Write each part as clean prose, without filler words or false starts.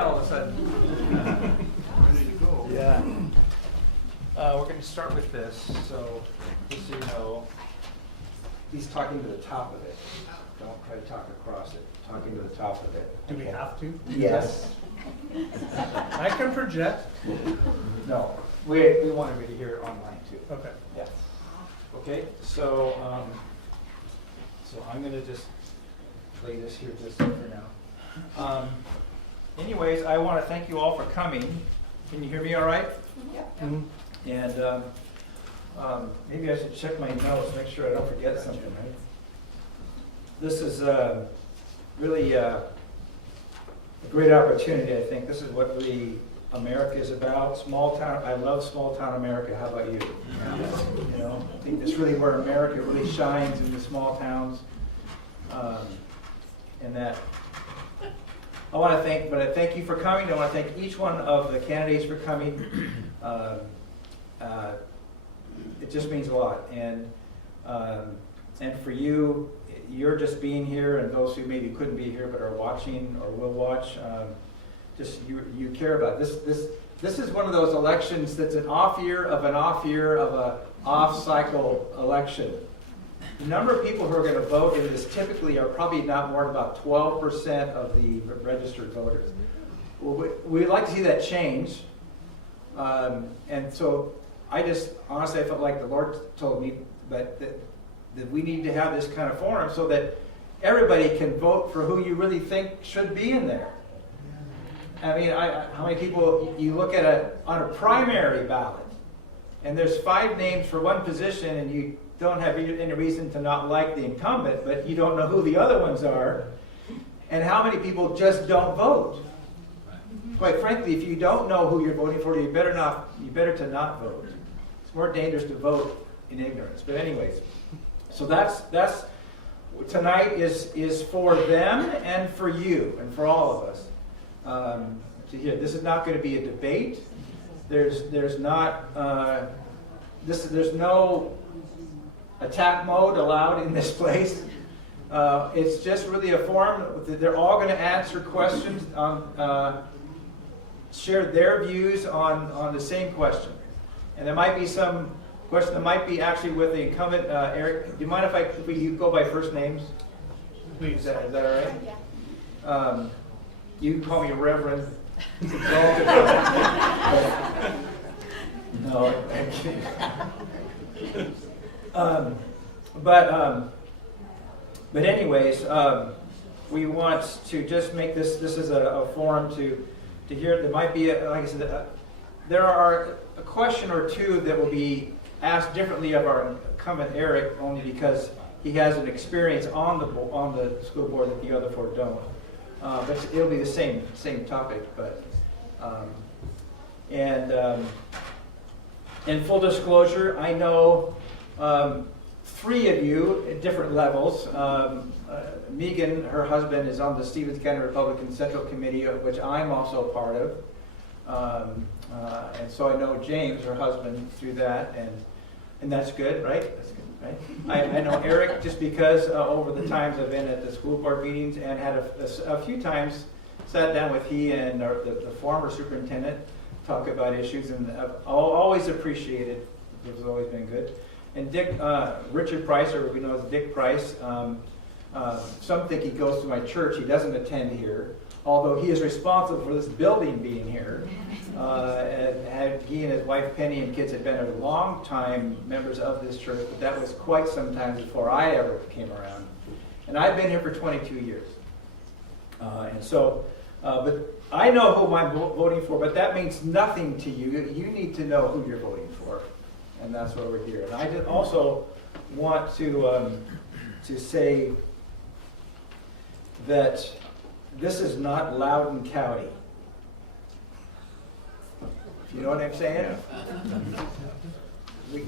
All of a sudden. Ready to go. Yeah. We're going to start with this, so just so you know, he's talking to the top of it. Don't try to talk across it. Talking to the top of it. Do we have to? Yes. I can project. No. We wanted me to hear it online too. Okay. Yes. Okay. So I'm going to just play this here just for now. Anyways, I want to thank you all for coming. Can you hear me all right? Yep. Mm-hmm. And maybe I should check my notes, make sure I don't forget something, right? This is really a great opportunity, I think. This is what really America is about. Small town, I love small town America. How about you? You know, I think that's really where America really shines, in the small towns. And that I thank you for coming. I want to thank each one of the candidates for coming. It just means a lot. And for you, you're just being here, and those who maybe couldn't be here but are watching or will watch, just you care about this. This is one of those elections that's an off year of an off-cycle election. The number of people who are going to vote in this typically are probably not more than about 12% of the registered voters. Well, we'd like to see that change. And so honestly, I felt like the Lord told me that we need to have this kind of forum so that everybody can vote for who you really think should be in there. I mean, how many people, you look at on a primary ballot, and there's 5 names for one position, and you don't have any reason to not like the incumbent, but you don't know who the other ones are, and how many people just don't vote. Quite frankly, if you don't know who you're voting for, you better to not vote. It's more dangerous to vote in ignorance. But anyways, so that's tonight is for them and for you and for all of us to hear. This is not going to be a debate. There's no attack mode allowed in this place. It's just really a forum. They're all going to answer questions, share their views on the same question. And there might be some question that might be actually with the incumbent. Eric, do you mind if we go by first names? Please. Is that all right? Yeah. You can call me Reverend. No, I'm kidding. But anyways, we want to just make this is a forum to hear. There might be, like I said, there are a question or two that will be asked differently of our incumbent Eric, only because he has an experience on the school board that the other 4 don't. But it'll be the same topic. But in full disclosure, I know 3 of you at different levels. Meegan, her husband, is on the Stevens County Republican Central Committee, of which I'm also a part of. And so I know James, her husband, through that, and that's good, right? That's good, right? I know Eric just because over the times I've been at the school board meetings and had a few times sat down with he and the former superintendent, talk about issues, and I've always appreciated. It has always been good. And Dick, Richard Price, or we know as Dick Price, some think he goes to my church. He doesn't attend here, although he is responsible for this building being here. And he and his wife Penny and kids had been a long time members of this church, but that was quite some time before I ever came around. And I've been here for 22 years. But I know who I'm voting for, but that means nothing to you. You need to know who you're voting for, and that's why we're here. And I did also want to say that this is not Loudoun County. You know what I'm saying?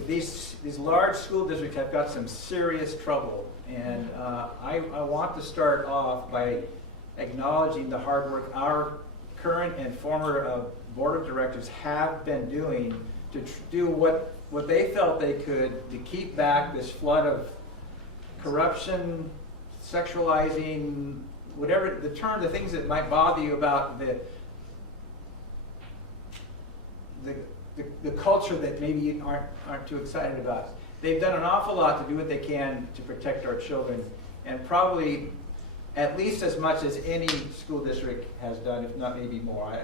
These large school districts have got some serious trouble, and I want to start off by acknowledging the hard work our current and former board of directors have been doing to do what they felt they could to keep back this flood of corruption, sexualizing, whatever the term, the things that might bother you about the culture that maybe you aren't too excited about. They've done an awful lot to do what they can to protect our children, and probably at least as much as any school district has done, if not maybe more.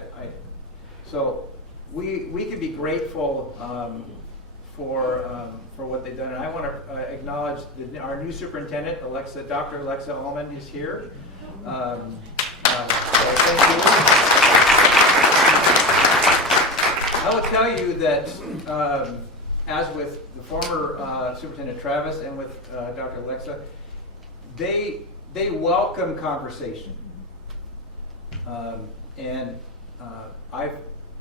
So we can be grateful for what they've done. And I want to acknowledge our new superintendent, Dr. Alexa Ullman, is here. So thank you. I will tell you that, as with the former Superintendent Travis and with Dr. Alexa, they welcome conversation.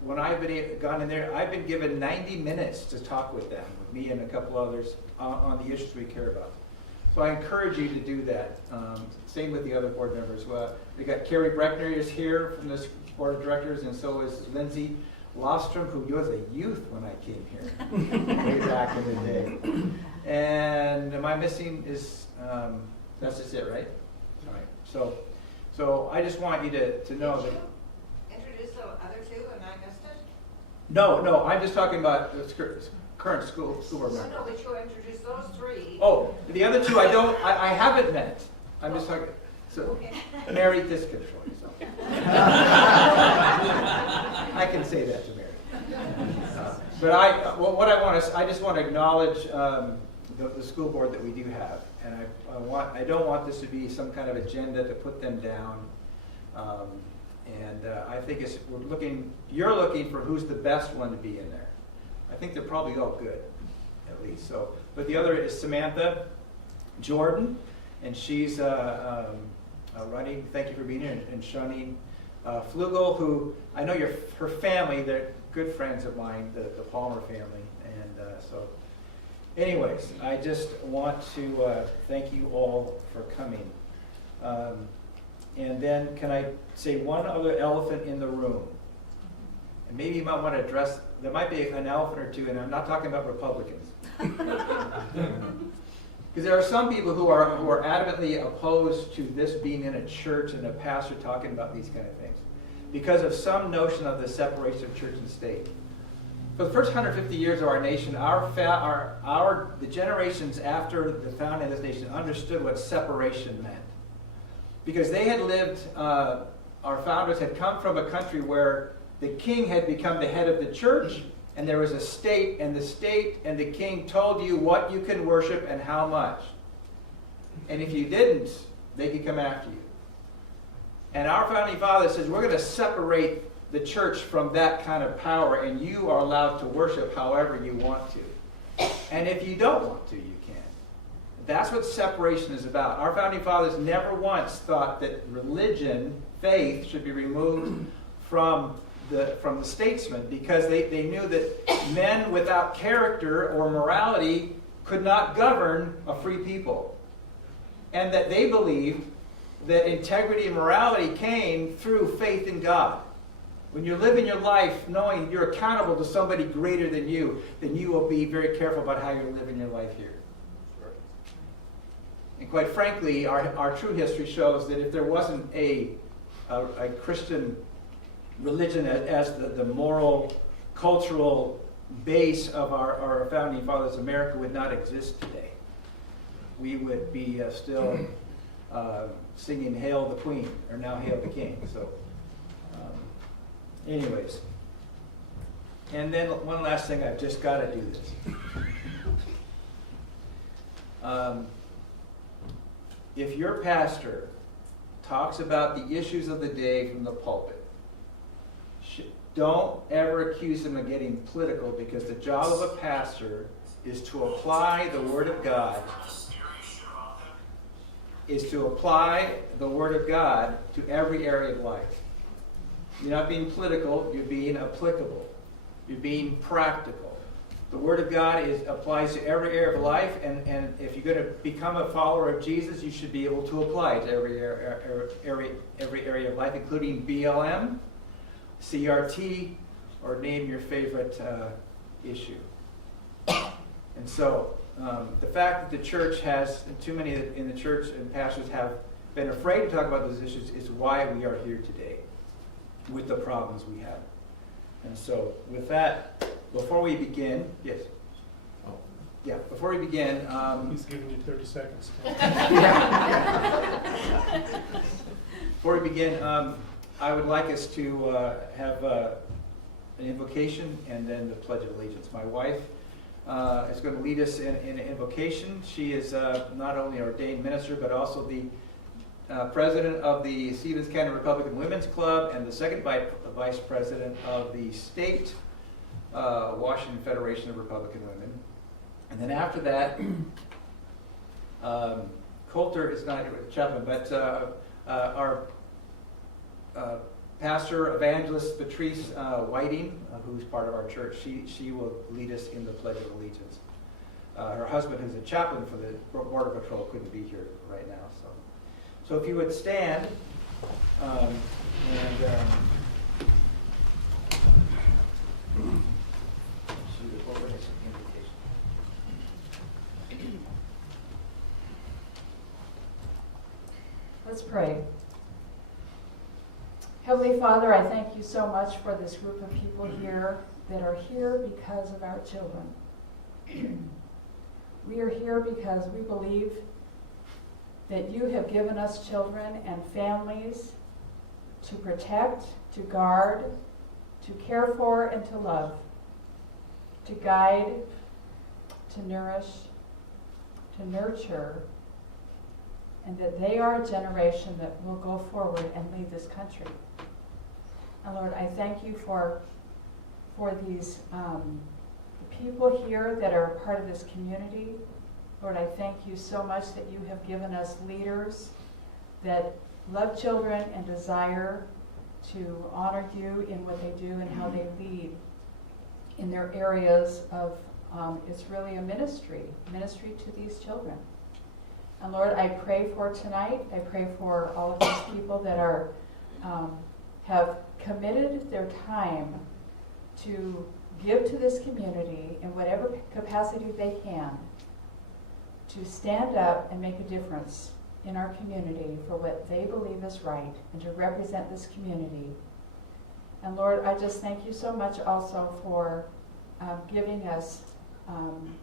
When I've gone in there, I've been given 90 minutes to talk with them, with me and a couple others, on the issues we care about. So I encourage you to do that. Same with the other board members. We got Carrie Breckner is here from this board of directors, and so is Lindsay Lofstrom, who was a youth when I came here, way back in the day. And am I missing? That's just it, right? All right. So I just want you to know that. Introduce the other two and I missed it? No, I'm just talking about the current school board members. No, but you introduced those three. Oh, the other two I haven't met. I'm just talking. So Okay. Mary Diskin, so. I can say that to Mary. But I just want to acknowledge the school board that we do have, and I don't want this to be some kind of agenda to put them down. I think you're looking for who's the best one to be in there. I think they're probably all good, at least. So, but the other is Samantha Jordan, and she's running. Thank you for being here, and Shauneen Flugel, who I know her family. They're good friends of mine, the Palmer family, and so. Anyways, I just want to thank you all for coming. And then can I say one other elephant in the room? And maybe you might want to address, there might be an elephant or two, and I'm not talking about Republicans. Because there are some people who are adamantly opposed to this being in a church and a pastor talking about these kind of things, because of some notion of the separation of church and state. For the first 150 years of our nation, the generations after the founding of this nation understood what separation meant. Because they had lived, our founders had come from a country where the king had become the head of the church, and there was a state, and the state and the king told you what you can worship and how much. And if you didn't, they could come after you. And our founding father says, we're going to separate the church from that kind of power, and you are allowed to worship however you want to. And if you don't want to, you can. That's what separation is about. Our founding fathers never once thought that religion, faith, should be removed from the statesman, because they knew that men without character or morality could not govern a free people. And that they believed that integrity and morality came through faith in God. When you're living your life knowing you're accountable to somebody greater than you, then you will be very careful about how you're living your life here. And quite frankly, our true history shows that if there wasn't a Christian religion as the moral, cultural base of our founding fathers, America would not exist today. We would be still singing Hail the Queen, or now Hail the King. So, anyways. And then one last thing, I've just got to do this. If your pastor talks about the issues of the day from the pulpit, don't ever accuse him of getting political, because the job of a pastor is to apply the Word of God, to every area of life. You're not being political, you're being applicable. You're being practical. The Word of God applies to every area of life, and if you're going to become a follower of Jesus, you should be able to apply it to every area of life, including BLM, CRT, or name your favorite issue. And so, the fact that the church has, too many in the church and pastors have been afraid to talk about those issues, is why we are here today with the problems we have. And so with that, before we begin, yes? Yeah, before we begin, He's giving you 30 seconds. before we begin, I would like us to have an invocation and then the Pledge of Allegiance. My wife is going to lead us in an invocation. She is not only an ordained minister, but also the president of the Stevens County Republican Women's Club and the second vice president of the state Washington Federation of Republican Women. And then after that, Coulter is not a chaplain, but our pastor, evangelist Patrice Whiting, who's part of our church, she will lead us in the Pledge of Allegiance. Her husband, who's a chaplain for the Border Patrol, couldn't be here right now. So if you would stand, she would open us an invitation. Let's pray. Heavenly Father, I thank you so much for this group of people here that are here because of our children. We are here because we believe that you have given us children and families to protect, to guard, to care for, and to love, to guide, to nourish, to nurture, and that they are a generation that will go forward and lead this country. And Lord, I thank you for these people here that are part of this community. Lord, I thank you so much that you have given us leaders that love children and desire to honor you in what they do and how they lead in their areas of, it's really a ministry to these children. And Lord, I pray for tonight, I pray for all of these people that are, have committed their time to give to this community in whatever capacity they can, to stand up and make a difference in our community for what they believe is right and to represent this community. And Lord, I just thank you so much also for giving us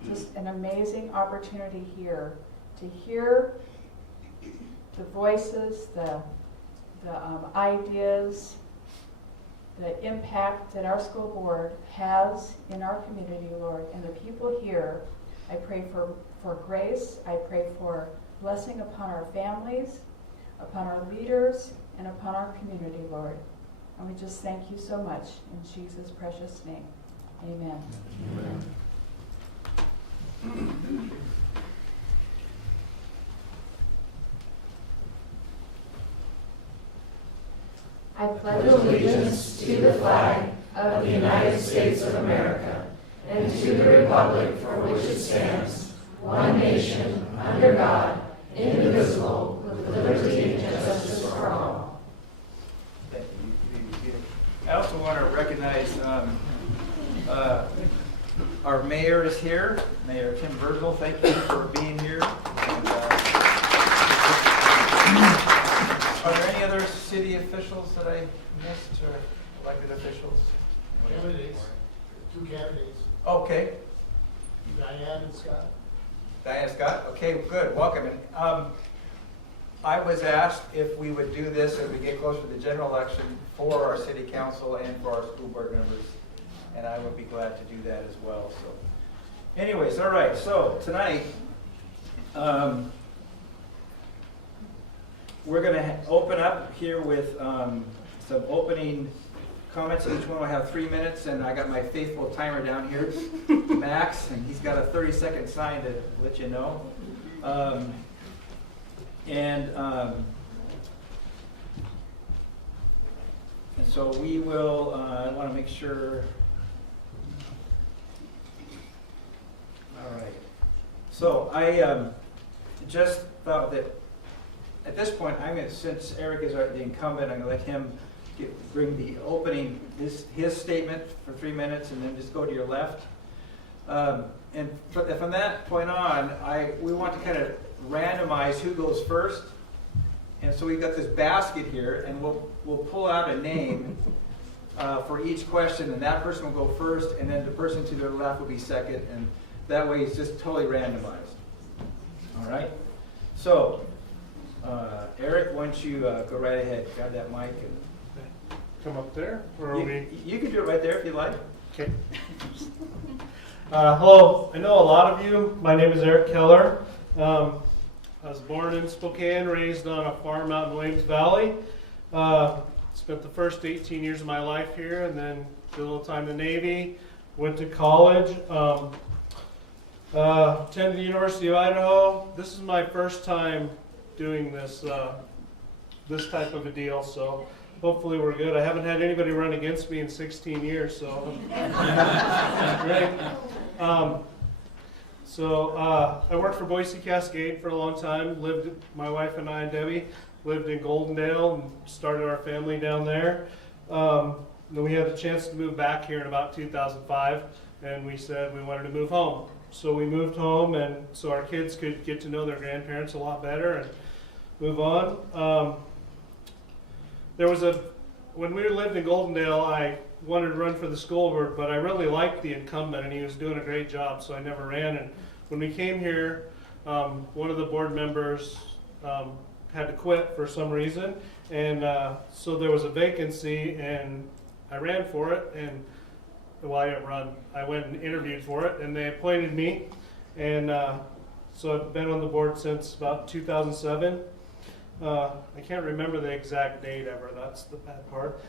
just an amazing opportunity here to hear the voices, the ideas, the impact that our school board has in our community, Lord, and the people here. I pray for grace. I pray for blessing upon our families, upon our leaders, and upon our community, Lord. And we just thank you so much in Jesus' precious name. Amen. Amen. I pledge allegiance to the flag of the United States of America and to the republic for which it stands, one nation, under God, indivisible, with liberty and justice for all. Thank you. I also want to recognize our mayor is here, Mayor Tim Virgil. Thank you for being here. And, are there any other city officials that I missed or elected officials? Candidates, two candidates, Okay. Diane and Scott. Diana Scott, okay, good, welcome. And, I was asked if we would do this as we get closer to the general election for our city council and for our school board members, and I would be glad to do that as well. So, anyways, all right, so tonight, we're going to open up here with some opening comments. Each one will have 3 minutes, and I got my faithful timer down here, Max, and he's got a 30-second sign to let you know. And so we will, I want to make sure. All right. So I just thought that at this point, since Eric is the incumbent, I'm going to let him bring the opening, his statement for 3 minutes, and then just go to your left. And from that point on, we want to kind of randomize who goes first. And so we've got this basket here, and we'll pull out a name for each question, and that person will go first, and then the person to their left will be second, and that way it's just totally randomized. All right? So, Eric, why don't you go right ahead, grab that mic, Come up there, or are and we? you can do it right there if you like. Okay. Hello, I know a lot of you. My name is Eric Keller. I was born in Spokane, raised on a farm out in Williams Valley. Spent the first 18 years of my life here, and then did a little time in the Navy. Went to college. Attended the University of Idaho. This is my first time doing this this type of a deal, so hopefully we're good. I haven't had anybody run against me in 16 years, so great. I worked for Boise Cascade for a long time. My wife and I and Debbie lived in Goldendale and started our family down there. Then we had the chance to move back here in about 2005, and we said we wanted to move home. So we moved home, and so our kids could get to know their grandparents a lot better and move on. When we lived in Goldendale, I wanted to run for the school board, but I really liked the incumbent, and he was doing a great job, so I never ran. And when we came here, one of the board members had to quit for some reason, and so there was a vacancy, and I ran for it, and well, I didn't run. I went and interviewed for it, and they appointed me, and so I've been on the board since about 2007. I can't remember the exact date ever. That's the bad part.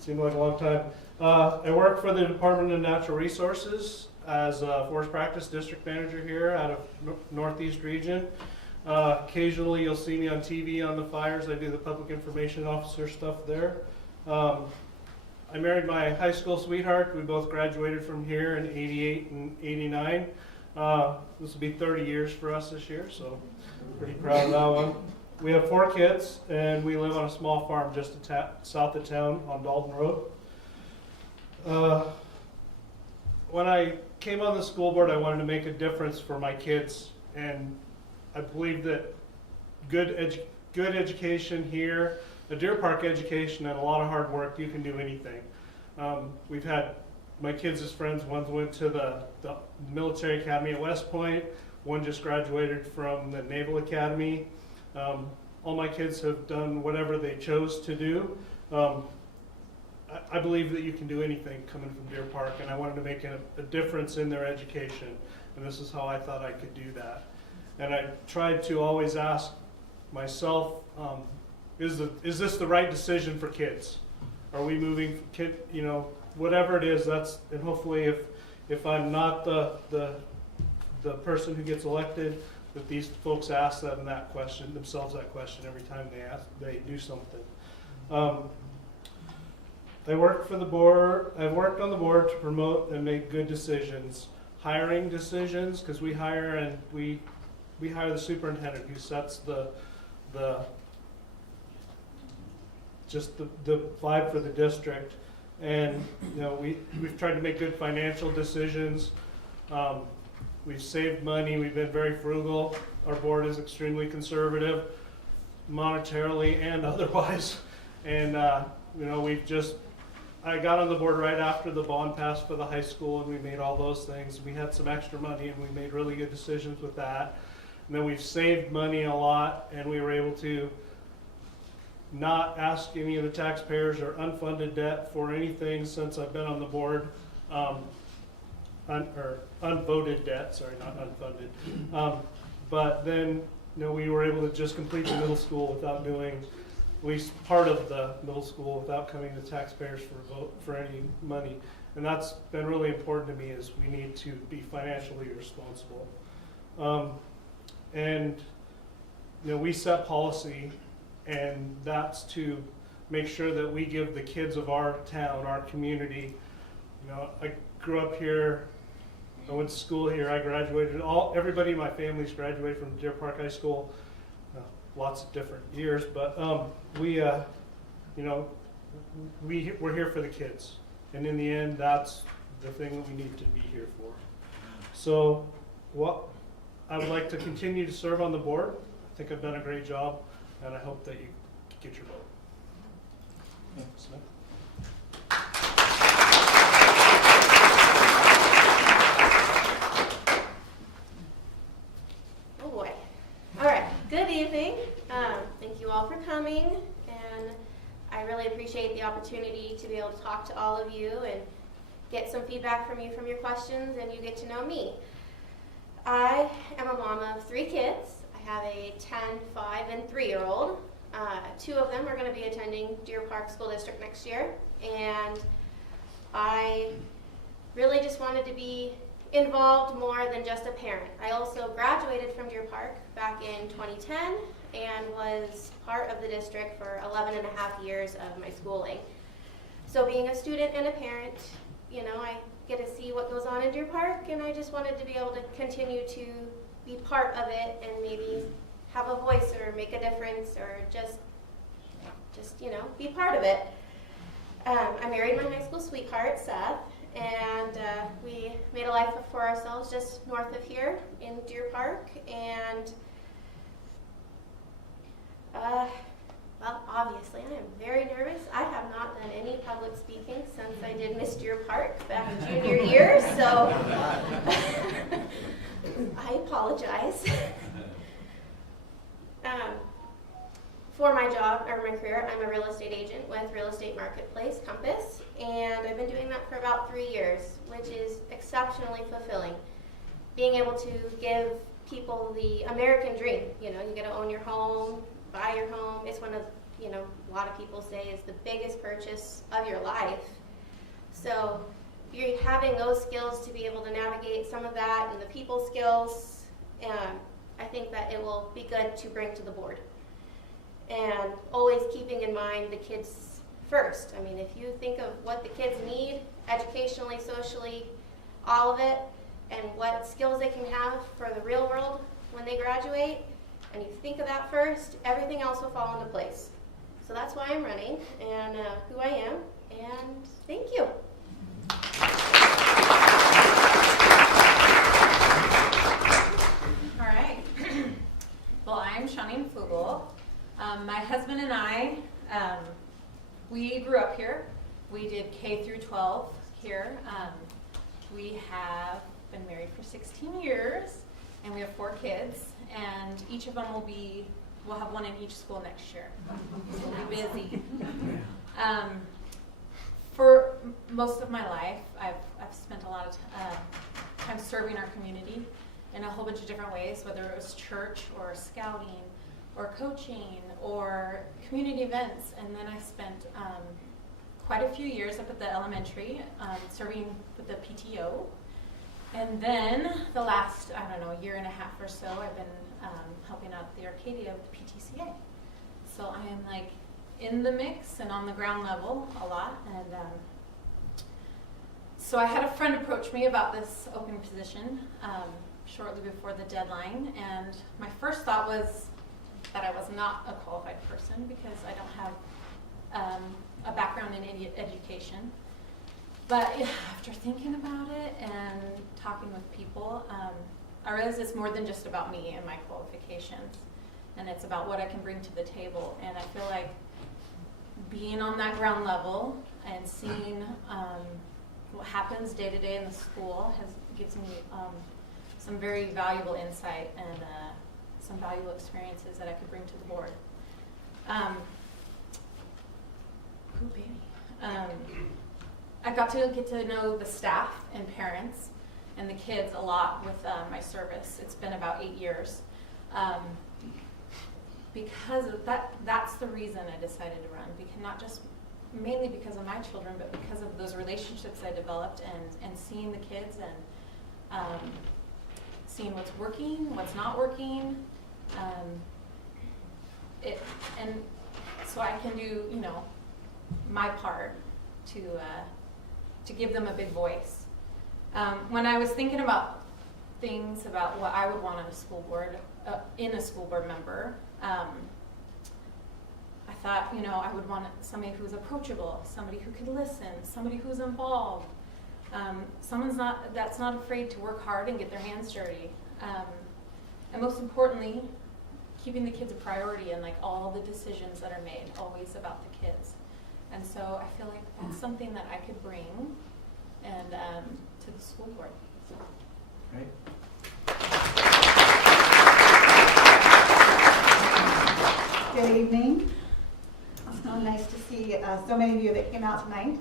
Seemed like a long time. I work for the Department of Natural Resources as a forest practice district manager here out of Northeast region. Occasionally you'll see me on TV on the fires. I do the public information officer stuff there. I married my high school sweetheart. We both graduated from here in 88 and 89. This will be 30 years for us this year, so pretty proud of that one. We have 4 kids, and we live on a small farm just south of town on Dalton Road. When I came on the school board, I wanted to make a difference for my kids, and I believe that good education here, a Deer Park education, and a lot of hard work, you can do anything. We've had my kids as friends. One went to the military academy at West Point. One just graduated from the Naval Academy. All my kids have done whatever they chose to do. I believe that you can do anything coming from Deer Park, and I wanted to make a difference in their education, and this is how I thought I could do that. And I tried to always ask myself, is this the right decision for kids? Are we moving whatever it is, and hopefully if I'm not the person who gets elected, that these folks ask themselves that question every time they do something. I work for the board. I've worked on the board to promote and make good decisions, hiring decisions, because we hire and we hire the superintendent who sets the vibe for the district, and we've tried to make good financial decisions. We've saved money. We've been very frugal. Our board is extremely conservative, monetarily and otherwise. And I got on the board right after the bond passed for the high school, and we made all those things. We had some extra money, and we made really good decisions with that. And then we've saved money a lot, and we were able to not ask any of the taxpayers or unfunded debt for anything since I've been on the board. Unvoted debt, sorry, not unfunded. But then, we were able to just complete the middle school without doing at least part of the middle school without coming to taxpayers for any money. And that's been really important to me, is we need to be financially responsible. We set policy, and that's to make sure that we give the kids of our town, our community. I grew up here. I went to school here. I graduated. Everybody in my family's graduated from Deer Park High School. Lots of different years, but we're here for the kids, and in the end, that's the thing that we need to be here for. So, I would like to continue to serve on the board. I think I've done a great job, and I hope that you get your vote. appreciate the opportunity to be able to talk to all of you and get some feedback from you from your questions, and you get to know me. I am a mom of 3 kids. I have a 10, 5, and 3-year-old. 2 of them are going to be attending Deer Park School District next year, and I really just wanted to be involved more than just a parent. I also graduated from Deer Park back in 2010 and was part of the district for 11 and a half years of my schooling. So being a student and a parent, you know, I get to see what goes on in Deer Park, and I just wanted to be able to continue to be part of it and maybe have a voice or make a difference or just you know, be part of it. I married my high school sweetheart, Seth, and we made a life for ourselves just north of here in Deer Park. And well, obviously, I am very nervous. I have not done any public speaking since I did Miss Deer Park back in junior year, so I apologize. For my job or my career, I'm a real estate agent with Real Estate Marketplace Compass, and I've been doing that for about 3 years, which is exceptionally fulfilling. Being able to give people the American dream, you know, you get to own your home, buy your home. It's one of, you know, a lot of people say is the biggest purchase of your life. So you're having those skills to be able to navigate some of that and the people skills, I think that it will be good to bring to the board. And always keeping in mind the kids first. I mean, if you think of what the kids need, educationally, socially, all of it, and what skills they can have for the real world when they graduate, and you think of that first, everything else will fall into place. So that's why I'm running, and who I am, and thank you. All right. Well, I'm Shauneen Flugel. My husband and I, we grew up here. We did K through 12 here. We have been married for 16 years, and we have 4 kids, and each of them we'll have one in each school next year. So we'll be busy. For most of my life, I've spent a lot of time serving our community in a whole bunch of different ways, whether it was church or scouting or coaching or community events. And then I spent quite a few years up at the elementary serving with the PTO. And then the last, year and a half or so, I've been helping out the Arcadia with the PTCA. So I am like in the mix and on the ground level a lot. And so I had a friend approach me about this open position shortly before the deadline. And my first thought was that I was not a qualified person because I don't have a background in education. But after thinking about it and talking with people, I realized it's more than just about me and my qualifications. And it's about what I can bring to the table. And I feel like being on that ground level and seeing what happens day to day in the school gives me some very valuable insight and some valuable experiences that I could bring to the board. I got to get to know the staff and parents and the kids a lot with my service. It's been about 8 years. Because of that's the reason I decided to run. Because not just mainly because of my children, but because of those relationships I developed and seeing the kids and seeing what's working, what's not working. And so I can do, my part to give them a big voice. When I was thinking about things about what I would want in a school board, member, I thought, I would want somebody who's approachable, somebody who could listen, somebody who's involved, that's not afraid to work hard and get their hands dirty. And most importantly, keeping the kids a priority and like all the decisions that are made, always about the kids. And so I feel like that's something that I could bring and to the school board. Right. Good evening. It's so nice to see so many of you that came out tonight.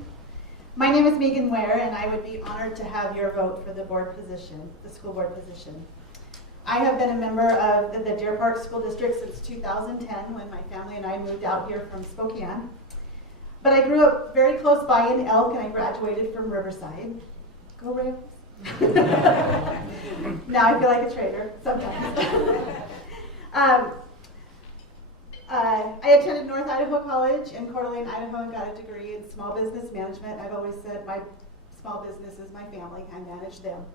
My name is Meegan Ware, and I would be honored to have your vote for the board position, the school board position. I have been a member of the Deer Park School District since 2010 when my family and I moved out here from Spokane. But I grew up very close by in Elk, and I graduated from Riverside. Go Rails! Now I feel like a traitor sometimes. I attended North Idaho College in Coeur d'Alene, Idaho, and got a degree in small business management. I've always said my small business is my family. I manage them.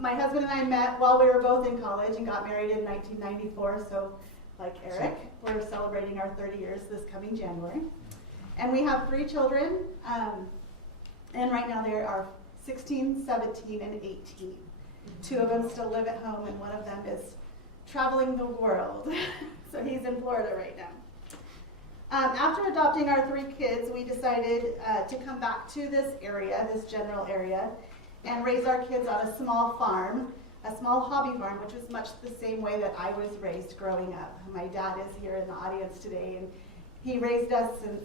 My husband and I met while we were both in college and got married in 1994. So, like Eric, we're celebrating our 30 years this coming January. And we have 3 children, and right now they are 16, 17, and 18. 2 of them still live at home, and one of them is traveling the world. So he's in Florida right now. After adopting our 3 kids, we decided to come back to this area, this general area, and raise our kids on a small farm, a small hobby farm, which was much the same way that I was raised growing up. My dad is here in the audience today, and he raised us since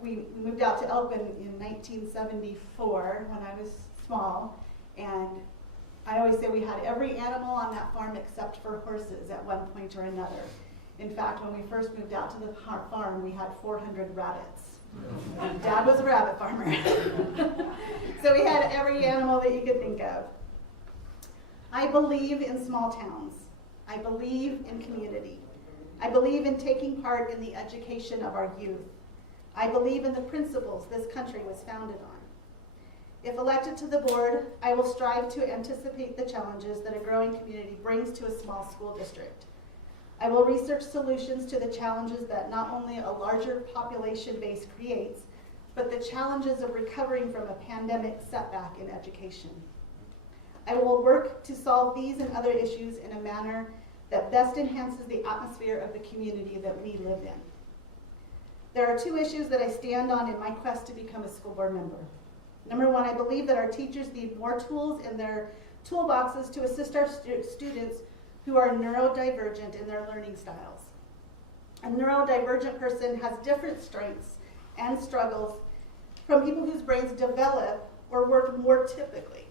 we moved out to Elkman in 1974 when I was small, and I always say we had every animal on that farm except for horses at one point or another. In fact, when we first moved out to the farm, we had 400 rabbits. Dad was a rabbit farmer. So we had every animal that you could think of. I believe in small towns. I believe in community. I believe in taking part in the education of our youth. I believe in the principles this country was founded on. If elected to the board, I will strive to anticipate the challenges that a growing community brings to a small school district. I will research solutions to the challenges that not only a larger population base creates, but the challenges of recovering from a pandemic setback in education. I will work to solve these and other issues in a manner that best enhances the atmosphere of the community that we live in. There are 2 issues that I stand on in my quest to become a school board member. Number 1, I believe that our teachers need more tools in their toolboxes to assist our students who are neurodivergent in their learning styles. A neurodivergent person has different strengths and struggles from people whose brains develop or work more typically.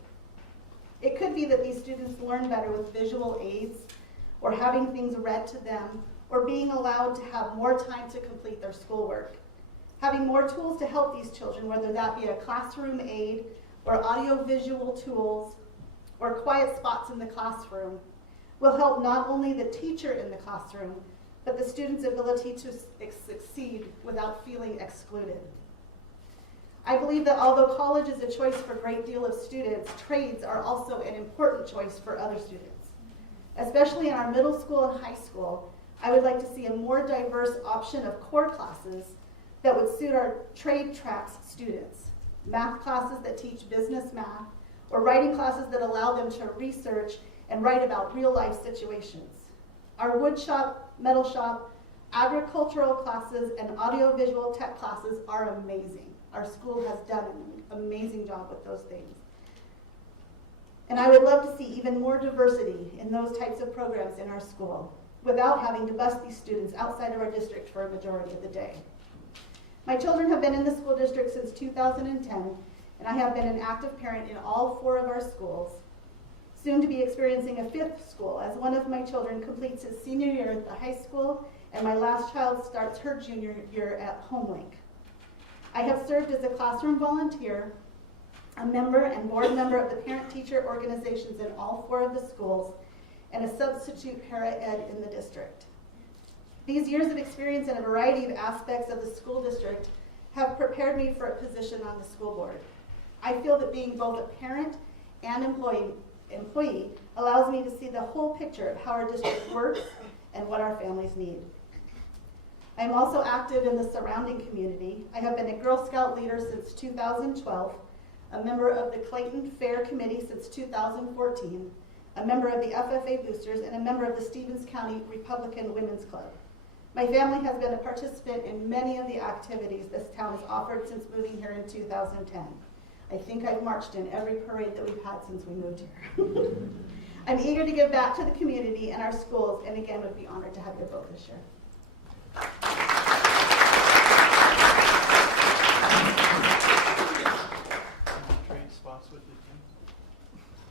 It could be that these students learn better with visual aids, or having things read to them, or being allowed to have more time to complete their schoolwork. Having more tools to help these children, whether that be a classroom aid, or audio-visual tools, or quiet spots in the classroom, will help not only the teacher in the classroom, but the student's ability to succeed without feeling excluded. I believe that although college is a choice for a great deal of students, trades are also an important choice for other students. Especially in our middle school and high school, I would like to see a more diverse option of core classes that would suit our trade tracks students. Math classes that teach business math, or writing classes that allow them to research and write about real-life situations. Our wood shop, metal shop, agricultural classes, and audiovisual tech classes are amazing. Our school has done an amazing job with those things. And I would love to see even more diversity in those types of programs in our school without having to bus these students outside of our district for a majority of the day. My children have been in the school district since 2010, and I have been an active parent in all 4 of our schools, soon to be experiencing a 5th school as one of my children completes his senior year at the high school and my last child starts her junior year at HomeLink. I have served as a classroom volunteer, a member and board member of the parent-teacher organizations in all 4 of the schools, and a substitute para-ed in the district. These years of experience in a variety of aspects of the school district have prepared me for a position on the school board. I feel that being both a parent and employee allows me to see the whole picture of how our district works and what our families need. I am also active in the surrounding community. I have been a Girl Scout leader since 2012, a member of the Clayton Fair Committee since 2014, a member of the FFA Boosters, and a member of the Stevens County Republican Women's Club. My family has been a participant in many of the activities this town has offered since moving here in 2010. I think I've marched in every parade that we've had since we moved here. I'm eager to give back to the community and our schools, and again would be honored to have your vote this year.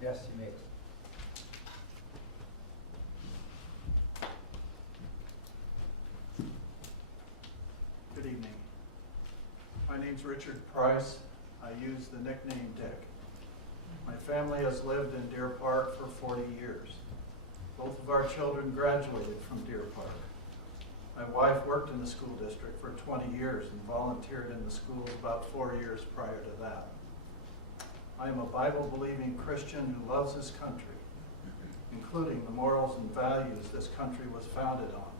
Yes, you may. Good evening. My name's Richard Price. I use the nickname Dick. My family has lived in Deer Park for 40 years. Both of our children graduated from Deer Park. My wife worked in the school district for 20 years and volunteered in the schools about 4 years prior to that. I am a Bible-believing Christian who loves his country, including the morals and values this country was founded on.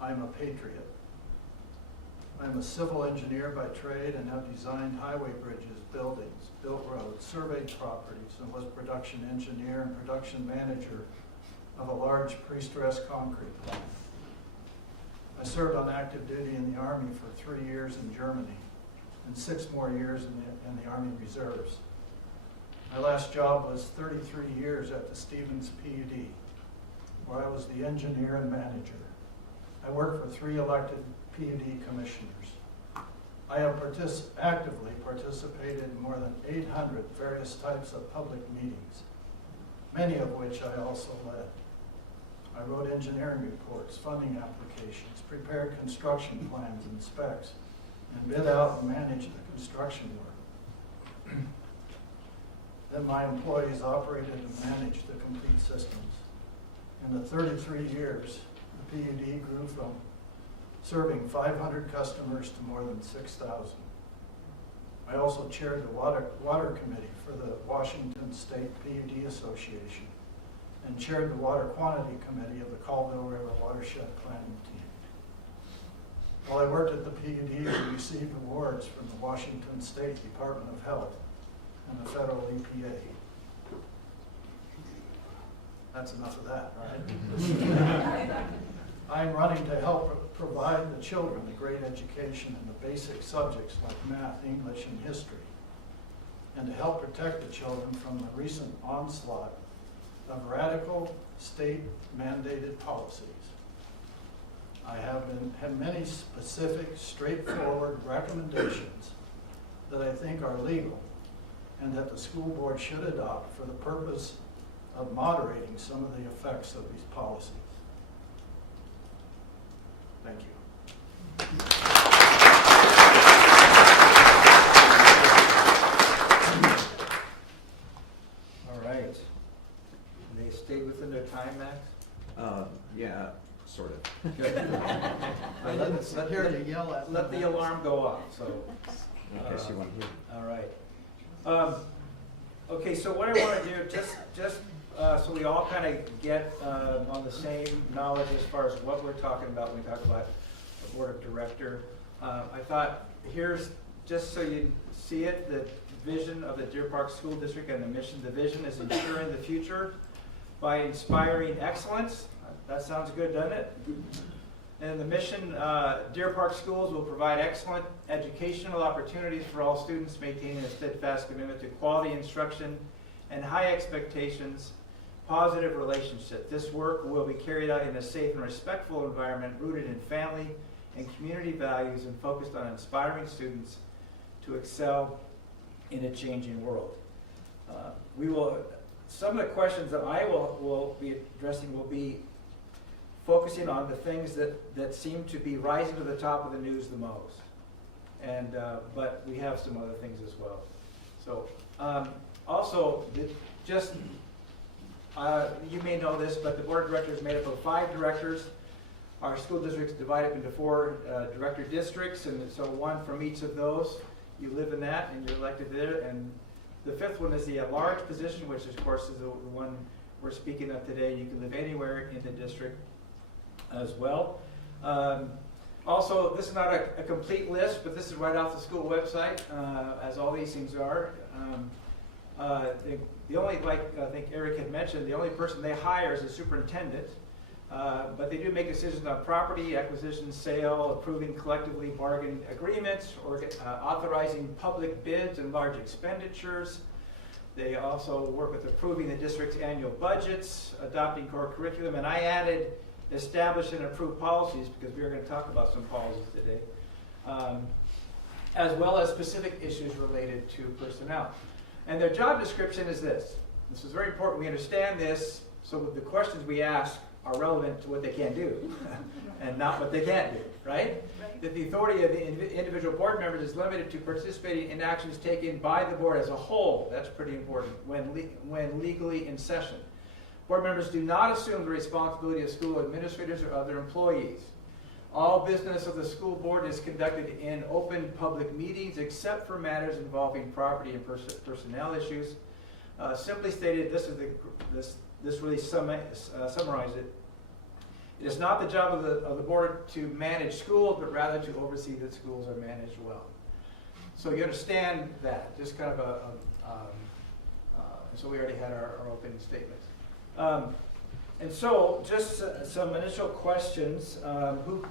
I am a patriot. I am a civil engineer by trade and have designed highway bridges, buildings, built roads, surveyed properties, and was production engineer and production manager of a large pre-stressed concrete plant. I served on active duty in the Army for 3 years in Germany and 6 more years in the Army Reserves. My last job was 33 years at the Stevens PUD, where I was the engineer and manager. I worked for 3 elected PUD commissioners. I have actively participated in more than 800 various types of public meetings, many of which I also led. I wrote engineering reports, funding applications, prepared construction plans and specs, and bid out and managed the construction work. Then my employees operated and managed the complete systems. In the 33 years, the PUD grew from serving 500 customers to more than 6,000. I also chaired the water committee for the Washington State PUD Association and chaired the water quantity committee of the Colville River Watershed Planning Team. While I worked at the PUD, we received awards from the Washington State Department of Health and the federal EPA. That's enough of that, right? I'm running to help provide the children a great education in the basic subjects like math, English, and history, and to help protect the children from the recent onslaught of radical state-mandated policies. I have had many specific, straightforward recommendations that I think are legal and that the school board should adopt for the purpose of moderating some of the effects of these policies. Thank you. All right. They stayed within their time, Max? Yeah, sort of. Good. Let Here you yell at let the alarm go off, so. I guess you want to hear. All right. Okay, so what I want to do, just so we all kind of get on the same knowledge as far as what we're talking about when we talk about the board of director. I thought here's, just so you see it, the vision of the Deer Park School District and the mission. The vision is ensuring the future by inspiring excellence. That sounds good, doesn't it? And the mission, Deer Park Schools will provide excellent educational opportunities for all students, maintaining a steadfast commitment to quality instruction and high expectations, positive relationships. This work will be carried out in a safe and respectful environment rooted in family and community values and focused on inspiring students to excel in a changing world. Some of the questions that I will be addressing will be focusing on the things that seem to be rising to the top of the news the most. And but we have some other things as well. So also, you may know this, but the board of directors is made up of 5 directors. Our school district's divided into 4 director districts, and so one from each of those. You live in that, and you're elected there. And the 5th one is the at-large position, which of course is the one we're speaking of today. You can live anywhere in the district as well. Also, this is not a complete list, but this is right off the school website, as all these things are. The only, like I think Eric had mentioned, the only person they hire is a superintendent, but they do make decisions on property acquisition, sale, approving collectively bargained agreements, or authorizing public bids and large expenditures. They also work with approving the district's annual budgets, adopting core curriculum, and I added establish and approve policies because we are going to talk about some policies today, as well as specific issues related to personnel. And their job description is this. This is very important. We understand this so that the questions we ask are relevant to what they can do and not what they can't do, right? That the authority of the individual board members is limited to participating in actions taken by the board as a whole. That's pretty important when legally in session. Board members do not assume the responsibility of school administrators or other employees. All business of the school board is conducted in open public meetings except for matters involving property and personnel issues. Simply stated, this really summarizes it. It is not the job of the board to manage schools, but rather to oversee that schools are managed well. So you understand that, just kind of so we already had our opening statements. And so just some initial questions.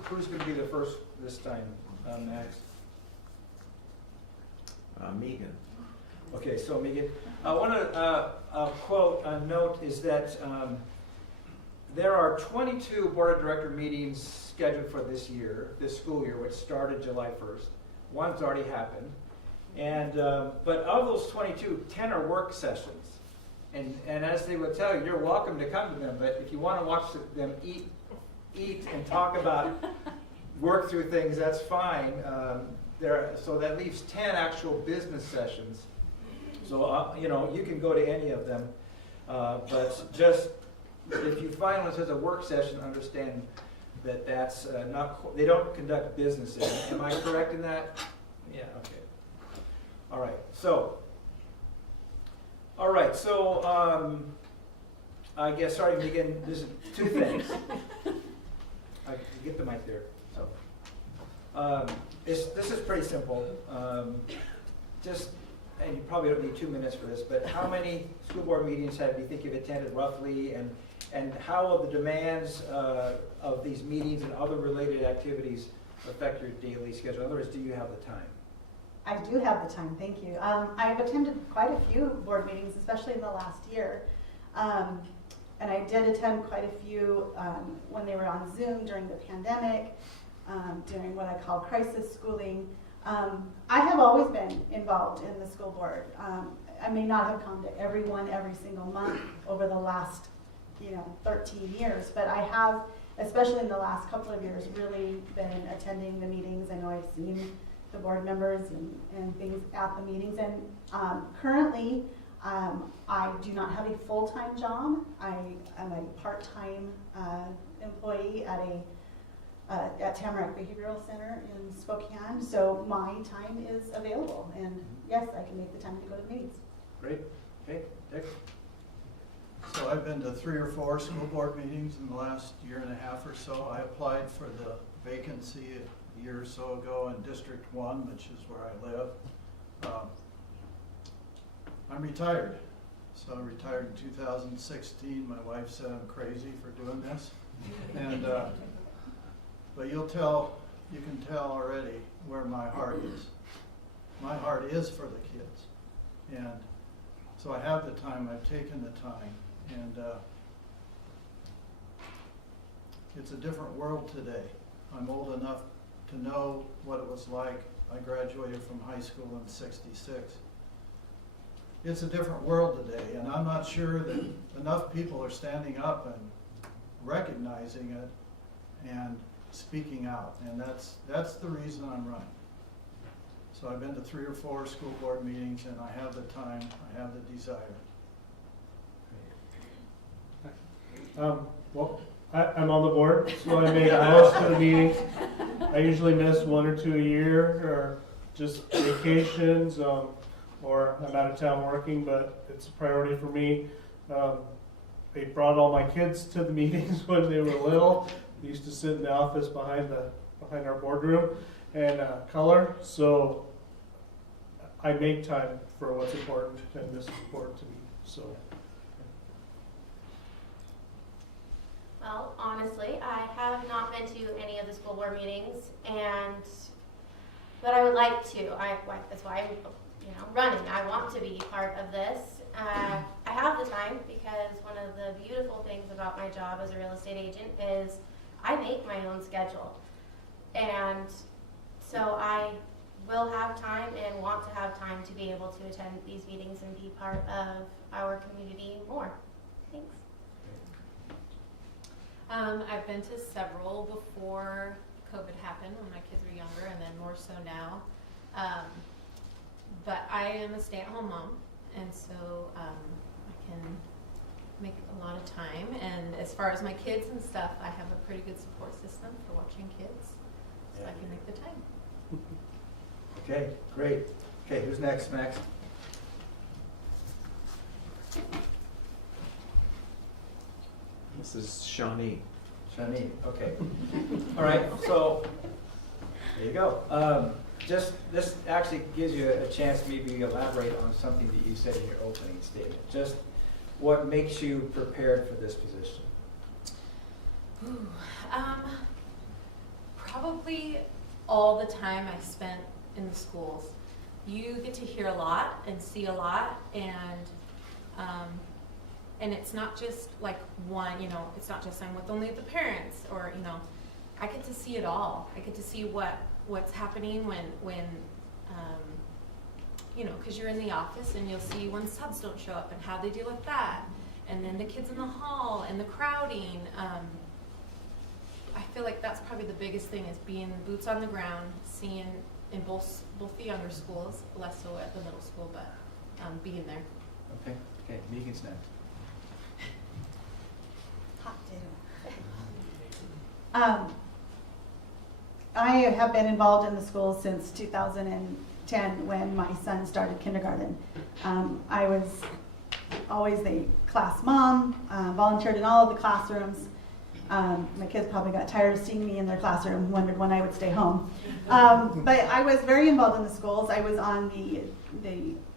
Who's going to be the first this time, Max? Meegan. Okay, so Meegan, one quote, a note is that there are 22 board of director meetings scheduled for this school year, which started July 1st. One's already happened. And, but of those 22, 10 are work sessions. And as they would tell you, you're welcome to come to them, but if you want to watch them eat and talk about, work through things, that's fine. So that leaves 10 actual business sessions. So, you can go to any of them, but just if you find one that says a work session, understand that that's they don't conduct business in it. Am I correct in that? Yeah, okay. All right, so I guess, sorry, Meegan, there's two things. Get the mic there. So, this is pretty simple. And you probably don't need 2 minutes for this, but how many school board meetings have you think you've attended roughly, and how will the demands of these meetings and other related activities affect your daily schedule? In other words, do you have the time? I do have the time, thank you. I've attended quite a few board meetings, especially in the last year. And I did attend quite a few when they were on Zoom during the pandemic, during what I call crisis schooling. I have always been involved in the school board. I may not have come to every single month over the last 13 years, but I have, especially in the last couple of years, really been attending the meetings. I know I've seen the board members and things at the meetings. And currently, I do not have a full-time job. I am a part-time employee at Tamarack Behavioral Center in Spokane. So my time is available, and yes, I can make the time to go to meetings. Great. Okay, Dick? So I've been to 3 or 4 school board meetings in the last year and a half or so. I applied for the vacancy a year or so ago in District 1, which is where I live. I'm retired. So I retired in 2016. My wife said I'm crazy for doing this. And but you can tell already where my heart is. My heart is for the kids. And so I have the time, I've taken the time, and it's a different world today. I'm old enough to know what it was like. I graduated from high school in '66. It's a different world today, and I'm not sure that enough people are standing up and recognizing it and speaking out, and that's the reason I'm running. So I've been to 3 or 4 school board meetings, and I have the time, I have the desire. Well, I'm on the board, so I make most of the meetings. I usually miss 1 or 2 a year, or just vacations, or I'm out of town working, but it's a priority for me. They brought all my kids to the meetings when they were little. They used to sit in the office behind our boardroom and color. So I make time for what's important, and this is important to me. So. Well, honestly, I have not been to any of the school board meetings, but I would like to. That's why I'm running. I want to be part of this. I have the time because one of the beautiful things about my job as a real estate agent is I make my own schedule. And so I will have time and want to have time to be able to attend these meetings and be part of our community more. Thanks. I've been to several before COVID happened when my kids were younger, and then more so now. But I am a stay-at-home mom, and so I can make a lot of time. And as far as my kids and stuff, I have a pretty good support system for watching kids, so I can make the time. Okay, great. Okay, who's next, Max? This is Shauneen. Shauneen, okay. All right, so there you go. Just this actually gives you a chance to maybe elaborate on something that you said in your opening statement. Just what makes you prepared for this position? Ooh, probably all the time I spent in the schools. You get to hear a lot and see a lot, and it's not just like one, you know, it's not just I'm with only the parents, or, you know, I get to see it all. I get to see what's happening when you know, because you're in the office and you'll see when subs don't show up and how they deal with that, and then the kids in the hall and the crowding. I feel like that's probably the biggest thing, is being boots on the ground, seeing in both the younger schools, less so at the middle school, but being there. Okay, Meegan's next. Hot potato. I have been involved in the school since 2010 when my son started kindergarten. I was always the class mom, volunteered in all of the classrooms. My kids probably got tired of seeing me in their classroom, wondered when I would stay home. But I was very involved in the schools. I was on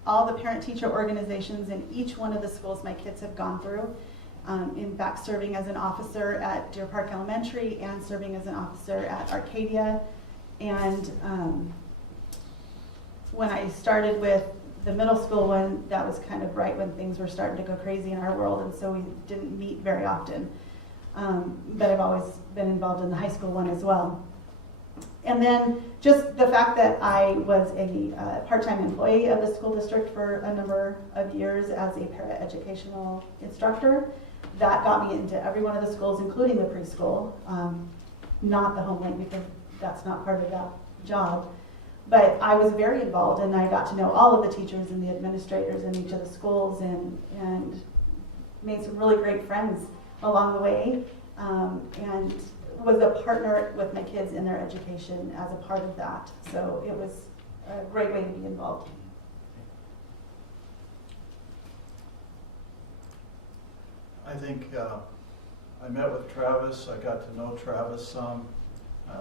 all the parent-teacher organizations in each one of the schools my kids have gone through. In fact, serving as an officer at Deer Park Elementary and serving as an officer at Arcadia. And when I started with the middle school one, that was kind of right when things were starting to go crazy in our world, and so we didn't meet very often. But I've always been involved in the high school one as well. And then just the fact that I was a part-time employee of the school district for a number of years as a paraeducational instructor, that got me into every one of the schools, including the preschool, not the home link because that's not part of that job. But I was very involved, and I got to know all of the teachers and the administrators in each of the schools, and made some really great friends along the way, and was a partner with my kids in their education as a part of that. So it was a great way to be involved. I think I met with Travis. I got to know Travis some.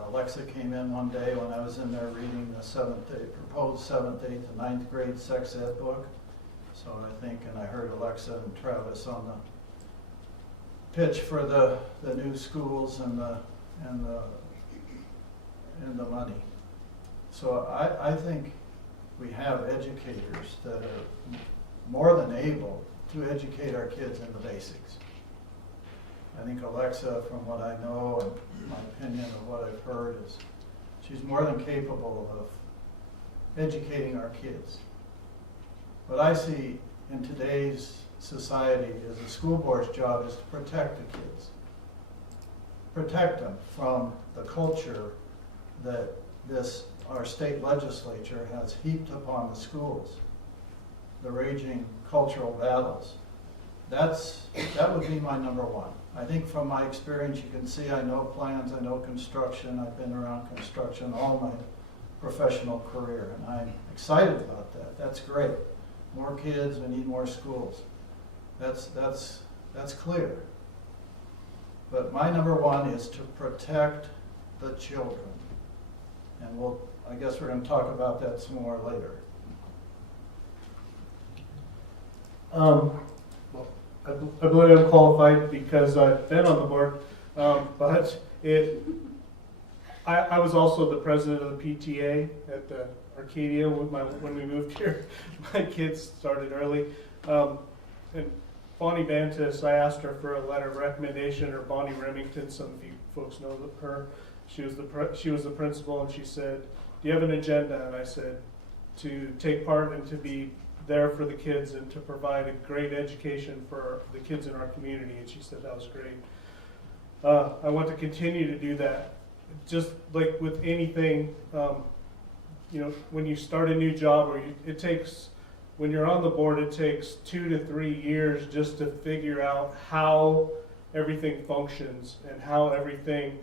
Alexa came in one day when I was in there reading the proposed 7th, 8th, and 9th grade sex ed book. So I think, and I heard Alexa and Travis on the pitch for the new schools and the money. So I think we have educators that are more than able to educate our kids in the basics. I think Alexa, from what I know and my opinion of what I've heard, is she's more than capable of educating our kids. What I see in today's society is the school board's job is to protect the kids. Protect them from the culture that our state legislature has heaped upon the schools, the raging cultural battles. That would be my number one. I think from my experience, you can see I know plans, I know construction, I've been around construction all my professional career, and I'm excited about that. That's great. More kids, we need more schools. That's clear. But my number one is to protect the children. And I guess we're going to talk about that some more later. I believe I'm qualified because I've been on the board, but I was also the president of the PTA at the Arcadia when we moved here. My kids started early. And Bonnie Bantis, I asked her for a letter of recommendation, or Bonnie Remington, some of you folks know her. She was the principal, and she said, do you have an agenda? And I said, to take part and to be there for the kids and to provide a great education for the kids in our community. And she said that was great. I want to continue to do that. Just like with anything, you know, when you start a new job, or it takes, when you're on the board, it takes 2 to 3 years just to figure out how everything functions and how everything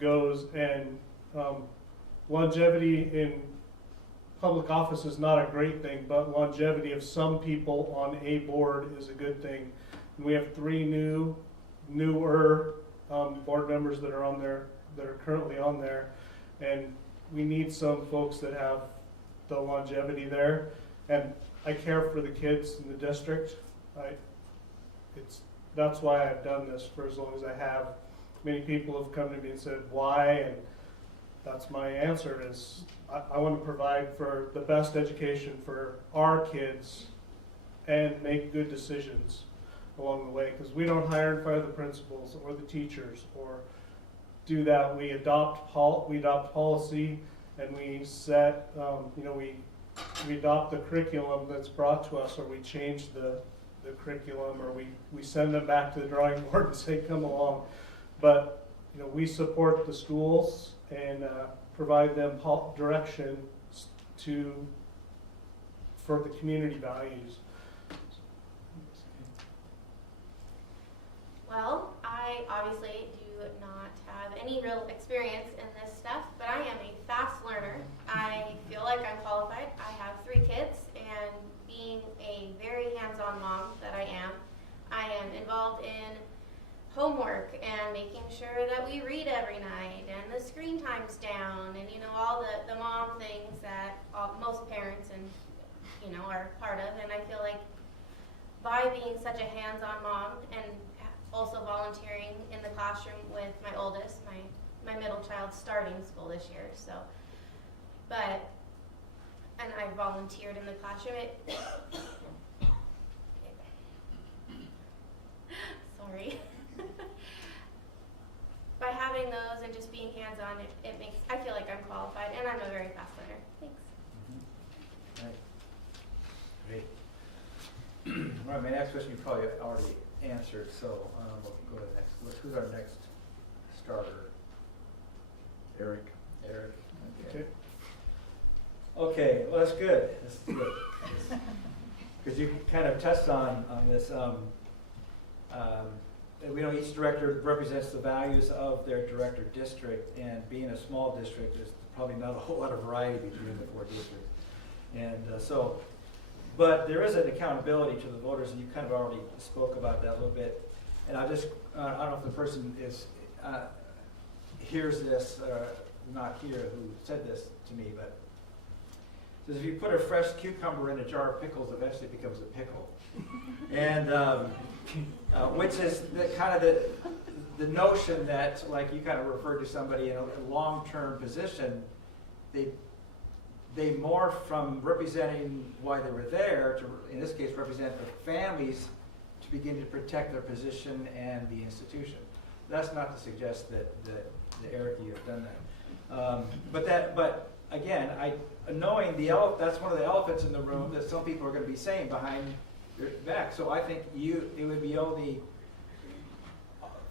goes. And longevity in public office is not a great thing, but longevity of some people on a board is a good thing. And we have 3 newer board members that are on there, that are currently on there, and we need some folks that have the longevity there. And I care for the kids in the district. That's why I've done this for as long as I have. Many people have come to me and said, why? And that's my answer is, I want to provide for the best education for our kids and make good decisions along the way, because we don't hire and fire the principals or the teachers or do that. We adopt policy, and we set, you know, we adopt the curriculum that's brought to us, or we change the curriculum, or we send them back to the drawing board and say, come along. But, you know, we support the schools and provide them direction for the community values. Well, I obviously do not have any real experience in this stuff, but I am a fast learner. I feel like I'm qualified. I have 3 kids, and being a very hands-on mom that I am involved in homework and making sure that we read every night and the screen time's down and, you know, all the mom things that most parents and, you know, are part of. And I feel like by being such a hands-on mom and also volunteering in the classroom with my oldest, my middle child starting school this year, so, and I volunteered in the classroom, sorry. By having those and just being hands-on, it makes, I feel like I'm qualified, and I'm a very fast learner. Thanks. Right. Great. All right, my next question you probably already answered, so we'll go to the next. Who's our next starter? Eric. Eric. Okay. Okay, well, that's good. That's good. Because you kind of touched on this. We know each director represents the values of their director district, and being a small district, there's probably not a whole lot of variety between the 4 districts. And but there is an accountability to the voters, and you kind of already spoke about that a little bit. And I don't know if the person hears this, not here, who said this to me, but says if you put a fresh cucumber in a jar of pickles, eventually it becomes a pickle. And which is the notion that, like you kind of referred to somebody in a long-term position, they morph from representing why they were there to, in this case, represent the families to begin to protect their position and the institution. That's not to suggest that Eric, you have done that. But again, knowing that's one of the elephants in the room that some people are going to be saying behind your back. So I think it would be only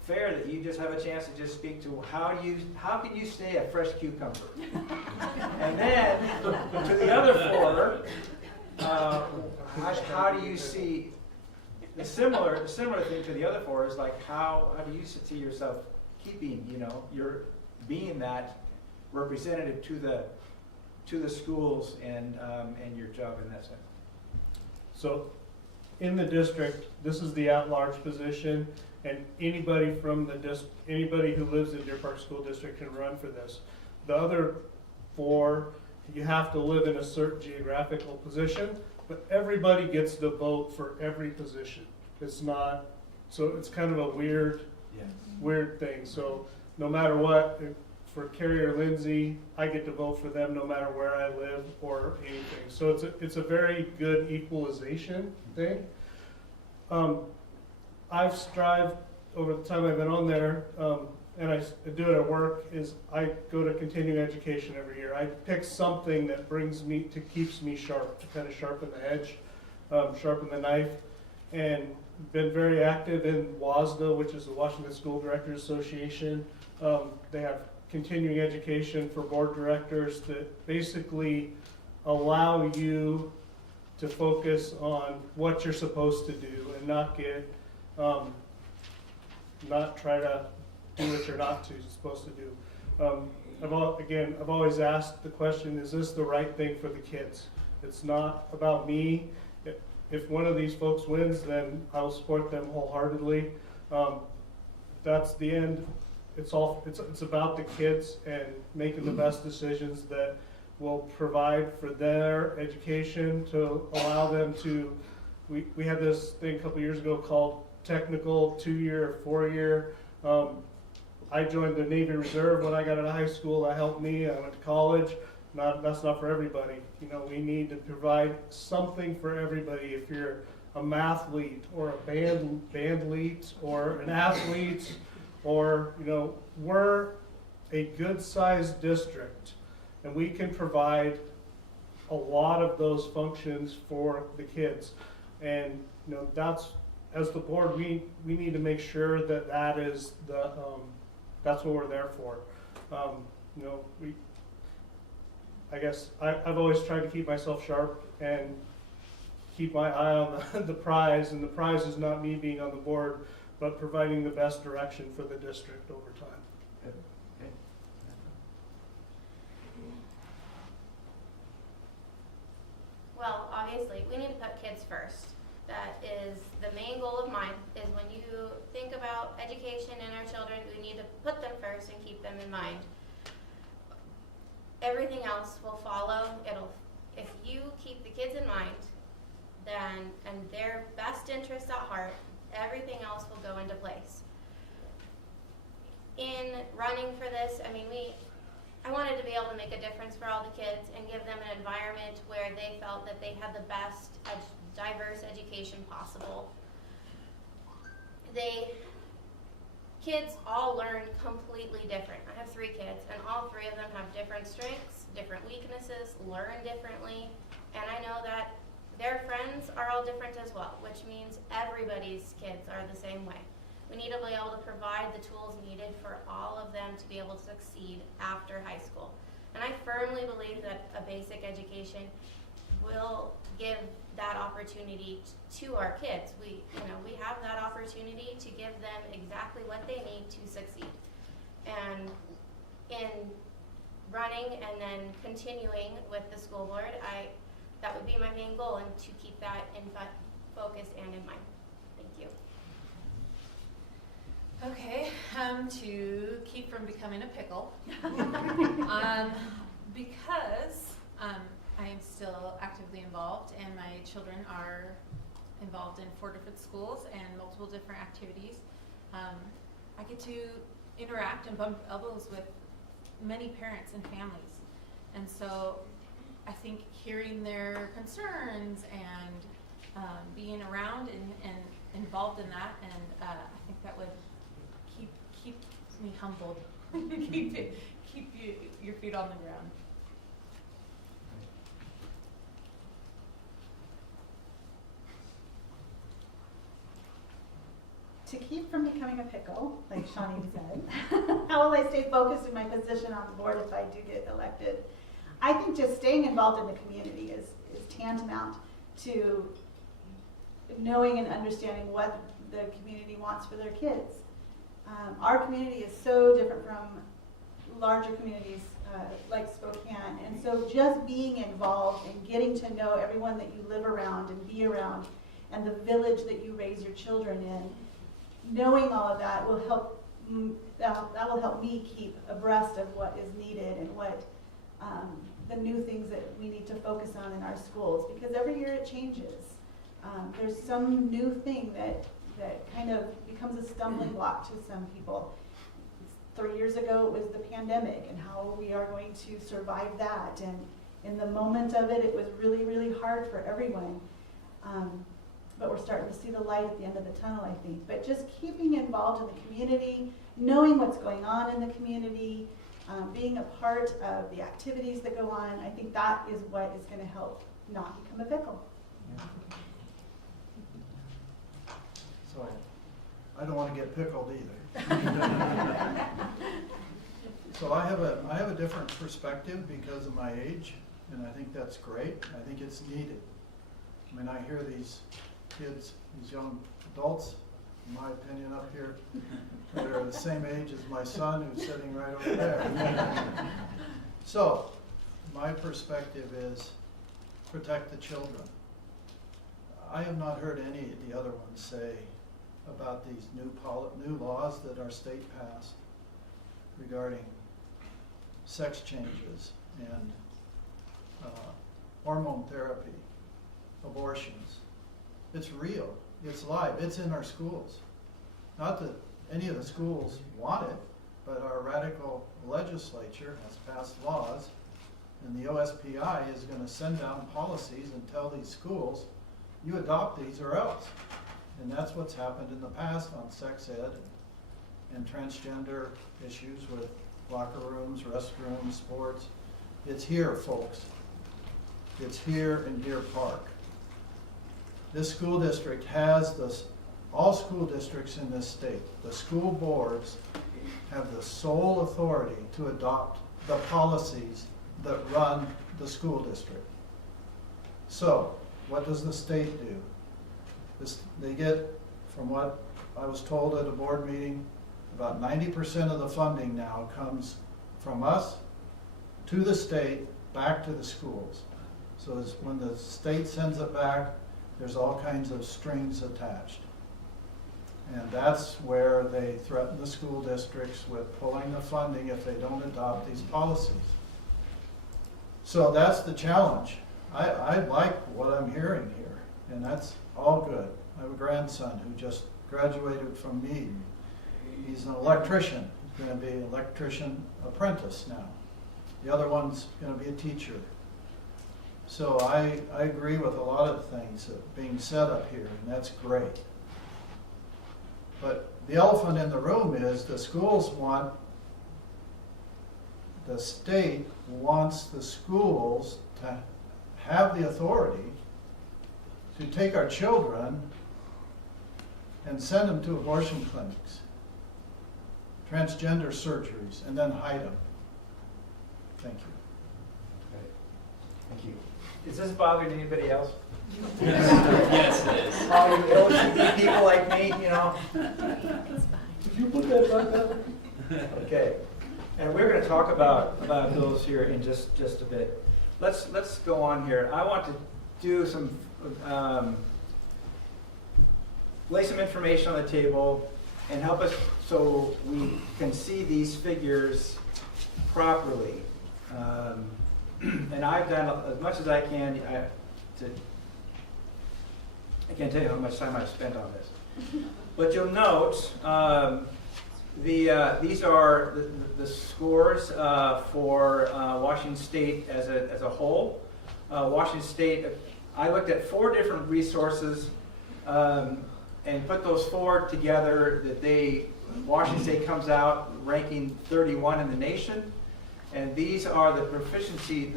fair that you just have a chance to just speak to how can you stay a fresh cucumber? And then to the other 4, how do you see the similar thing to the other 4 is like how do you see yourself keeping, you know, your being that representative to the schools and your job in that sense? So in the district, this is the at-large position, and anybody from anybody who lives in Deer Park School District can run for this. The other 4, you have to live in a certain geographical position, but everybody gets to vote for every position. It's not, so it's kind of a weird thing. So no matter what, for Carrie or Lindsay, I get to vote for them no matter where I live or anything. So it's a very good equalization thing. I've strived over the time I've been on there, and I do it at work, is I go to continuing education every year. I pick something that keeps me sharp, to kind of sharpen the edge, sharpen the knife, and been very active in WASDA, which is the Washington School Directors Association. They have continuing education for board directors that basically allow you to focus on what you're supposed to do and not try to do what you're not supposed to do. I've always asked the question, is this the right thing for the kids? It's not about me. If one of these folks wins, then I will support them wholeheartedly. That's the end. It's about the kids and making the best decisions that will provide for their education, to allow them to, we had this thing a couple years ago called technical 2-year or 4-year. I joined the Navy Reserve when I got out of high school. That helped me. I went to college. That's not for everybody. You know, we need to provide something for everybody. If you're a mathlete or a bandlete or an athlete, or, you know, we're a good-sized district, and we can provide a lot of those functions for the kids. And, you know, that's, as the board, we need to make sure that is the that's what we're there for. You know, I guess I've always tried to keep myself sharp and keep my eye on the prize, and the prize is not me being on the board, but providing the best direction for the district over time. Okay. Well, obviously, we need to put kids first. That is the main goal of mine, is when you think about education and our children, we need to put them first and keep them in mind. Everything else will follow. If you keep the kids in mind, then, and their best interests at heart, everything else will go into place. In running for this, I wanted to be able to make a difference for all the kids and give them an environment where they felt that they had the best diverse education possible. Kids all learn completely different. I have 3 kids, and all 3 of them have different strengths, different weaknesses, learn differently, and I know that their friends are all different as well, which means everybody's kids are the same way. We need to be able to provide the tools needed for all of them to be able to succeed after high school. And I firmly believe that a basic education will give that opportunity to our kids. We have that opportunity to give them exactly what they need to succeed. And in running and then continuing with the school board, that would be my main goal, and to keep that in focus and in mind. Thank you. Okay, to keep from becoming a pickle, because I am still actively involved, and my children are involved in 4 different schools and multiple different activities. I get to interact and bump elbows with many parents and families, and so I think hearing their concerns and being around and involved in that, and I think that would keep me humbled, keep your feet on the ground. To keep from becoming a pickle, like Shauneen said, how will I stay focused in my position on the board if I do get elected? I think just staying involved in the community is tantamount to knowing and understanding what the community wants for their kids. Our community is so different from larger communities like Spokane, and so just being involved and getting to know everyone that you live around and be around, and the village that you raise your children in, knowing all of that will help. That will help me keep abreast of what is needed and what the new things that we need to focus on in our schools, because every year it changes. There's some new thing that kind of becomes a stumbling block to some people. 3 years ago it was the pandemic and how we are going to survive that, and in the moment of it, it was really, really hard for everyone. but we're starting to see the light at the end of the tunnel, I think. But just keeping involved in the community, knowing what's going on in the community, being a part of the activities that go on, I think that is what is going to help not become a pickle. So, I don't want to get pickled either. So I have a different perspective because of my age, and I think that's great. I think it's needed. I mean, I hear these kids, these young adults, in my opinion up here, that are the same age as my son who's sitting right over there. So, my perspective is protect the children. I have not heard any of the other ones say about these new laws that our state passed regarding sex changes and hormone therapy, abortions. It's real, it's live, it's in our schools. Not that any of the schools want it, but our radical legislature has passed laws, and the OSPI is going to send down policies and tell these schools, you adopt these or else. And that's what's happened in the past on sex ed and transgender issues with locker rooms, restrooms, sports. It's here, folks. It's here in Deer Park. This school district has this, all school districts in this state, the school boards have the sole authority to adopt the policies that run the school district. So, what does the state do? They get, from what I was told at a board meeting, about 90% of the funding now comes from us to the state, back to the schools. So when the state sends it back, there's all kinds of strings attached. And that's where they threaten the school districts with pulling the funding if they don't adopt these policies. So that's the challenge. I like what I'm hearing here, and that's all good. I have a grandson who just graduated from Meegan. He's an electrician. He's going to be an electrician apprentice now. The other one's going to be a teacher. So I agree with a lot of things that are being said up here, and that's great. But the elephant in the room is the schools want, the state wants the schools to have the authority to take our children and send them to abortion clinics, transgender surgeries, and then hide them. Thank you. Okay. Thank you. Is this bothering anybody else? Yes, it is. All you OCD people like me, you know? Did you put that back down? Okay. And we're going to talk about those here in just a bit. Let's go on here. I want to do some lay some information on the table and help us so we can see these figures properly. And I've done as much as I can. I can't tell you how much time I've spent on this. But you'll note these are the scores for Washington State as a whole. Washington State, I looked at 4 different resources and put those 4 together. Washington State comes out ranking 31 in the nation. And these are the proficiency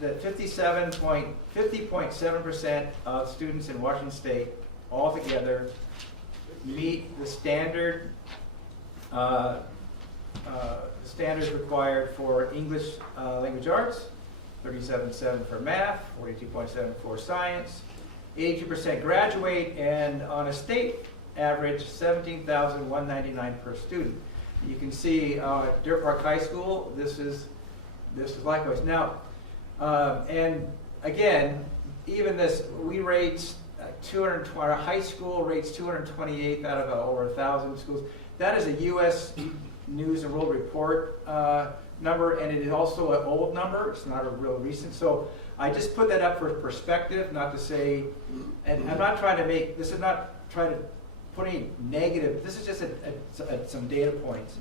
that 50.7% of students in Washington State altogether meet the standards required for English language arts, 37.7 for math, 42.7 for science, 82% graduate, and on a state average, $17,199 per student. You can see Deer Park High School, this is likewise. Now, and again, even this, we rate 220, our high school rates 228 out of over 1,000 schools. That is a U.S. News and World Report number, and it is also an old number. It's not a real recent. So I just put that up for perspective, not to say, and I'm not trying to make, this is not trying to put any negative, this is just some data points.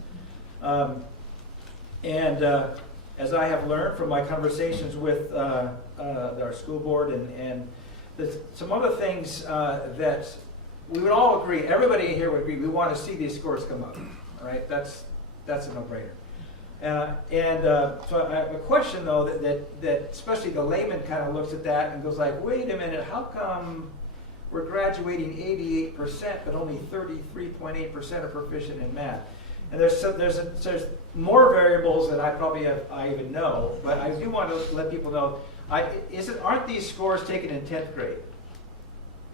As I have learned from my conversations with our school board and there's some other things that we would all agree, everybody here would agree, we want to see these scores come up, all right? That's a no-brainer. So I have a question, though, that especially the layman kind of looks at that and goes like, wait a minute, how come we're graduating 88%, but only 33.8% are proficient in math? And there's more variables that I even know, but I do want to let people know, aren't these scores taken in 10th grade?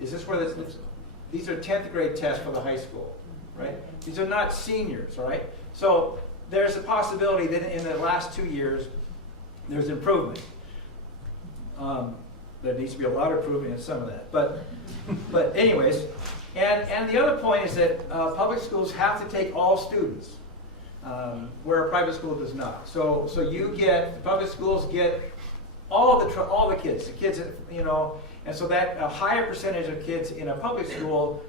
Is this where these are 10th grade tests for the high school, right? These are not seniors, all right? So there's a possibility that in the last 2 years, there's improvement. There needs to be a lot of improvement in some of that. But anyways, and the other point is that public schools have to take all students, where a private school does not. So public schools get all the kids, and so that a higher percentage of kids in a public school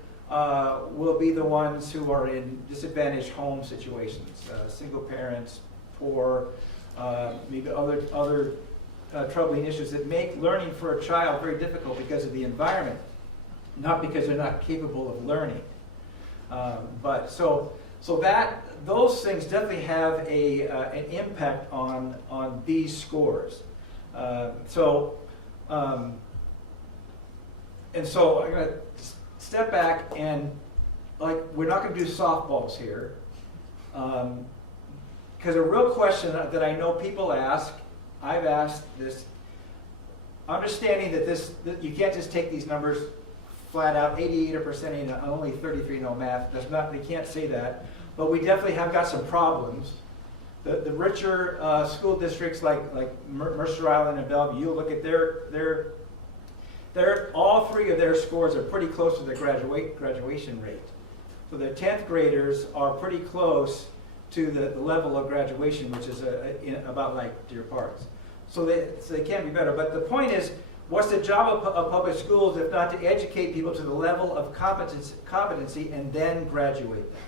will be the ones who are in disadvantaged home situations, single parents, poor, maybe other troubling issues that make learning for a child very difficult because of the environment, not because they're not capable of learning. But those things definitely have an impact on these scores. And so I'm going to step back and, we're not going to do softballs here. Because a real question that I know people ask, I've asked this, understanding that you can't just take these numbers flat out, 88% and only 33 no math. They can't say that. But we definitely have got some problems. The richer school districts like Mercer Island and Bellevue, you look at all three of their scores are pretty close to the graduation rate. So the 10th graders are pretty close to the level of graduation, which is about like Deer Park's. So they can be better. But the point is, what's the job of public schools if not to educate people to the level of competency and then graduate them?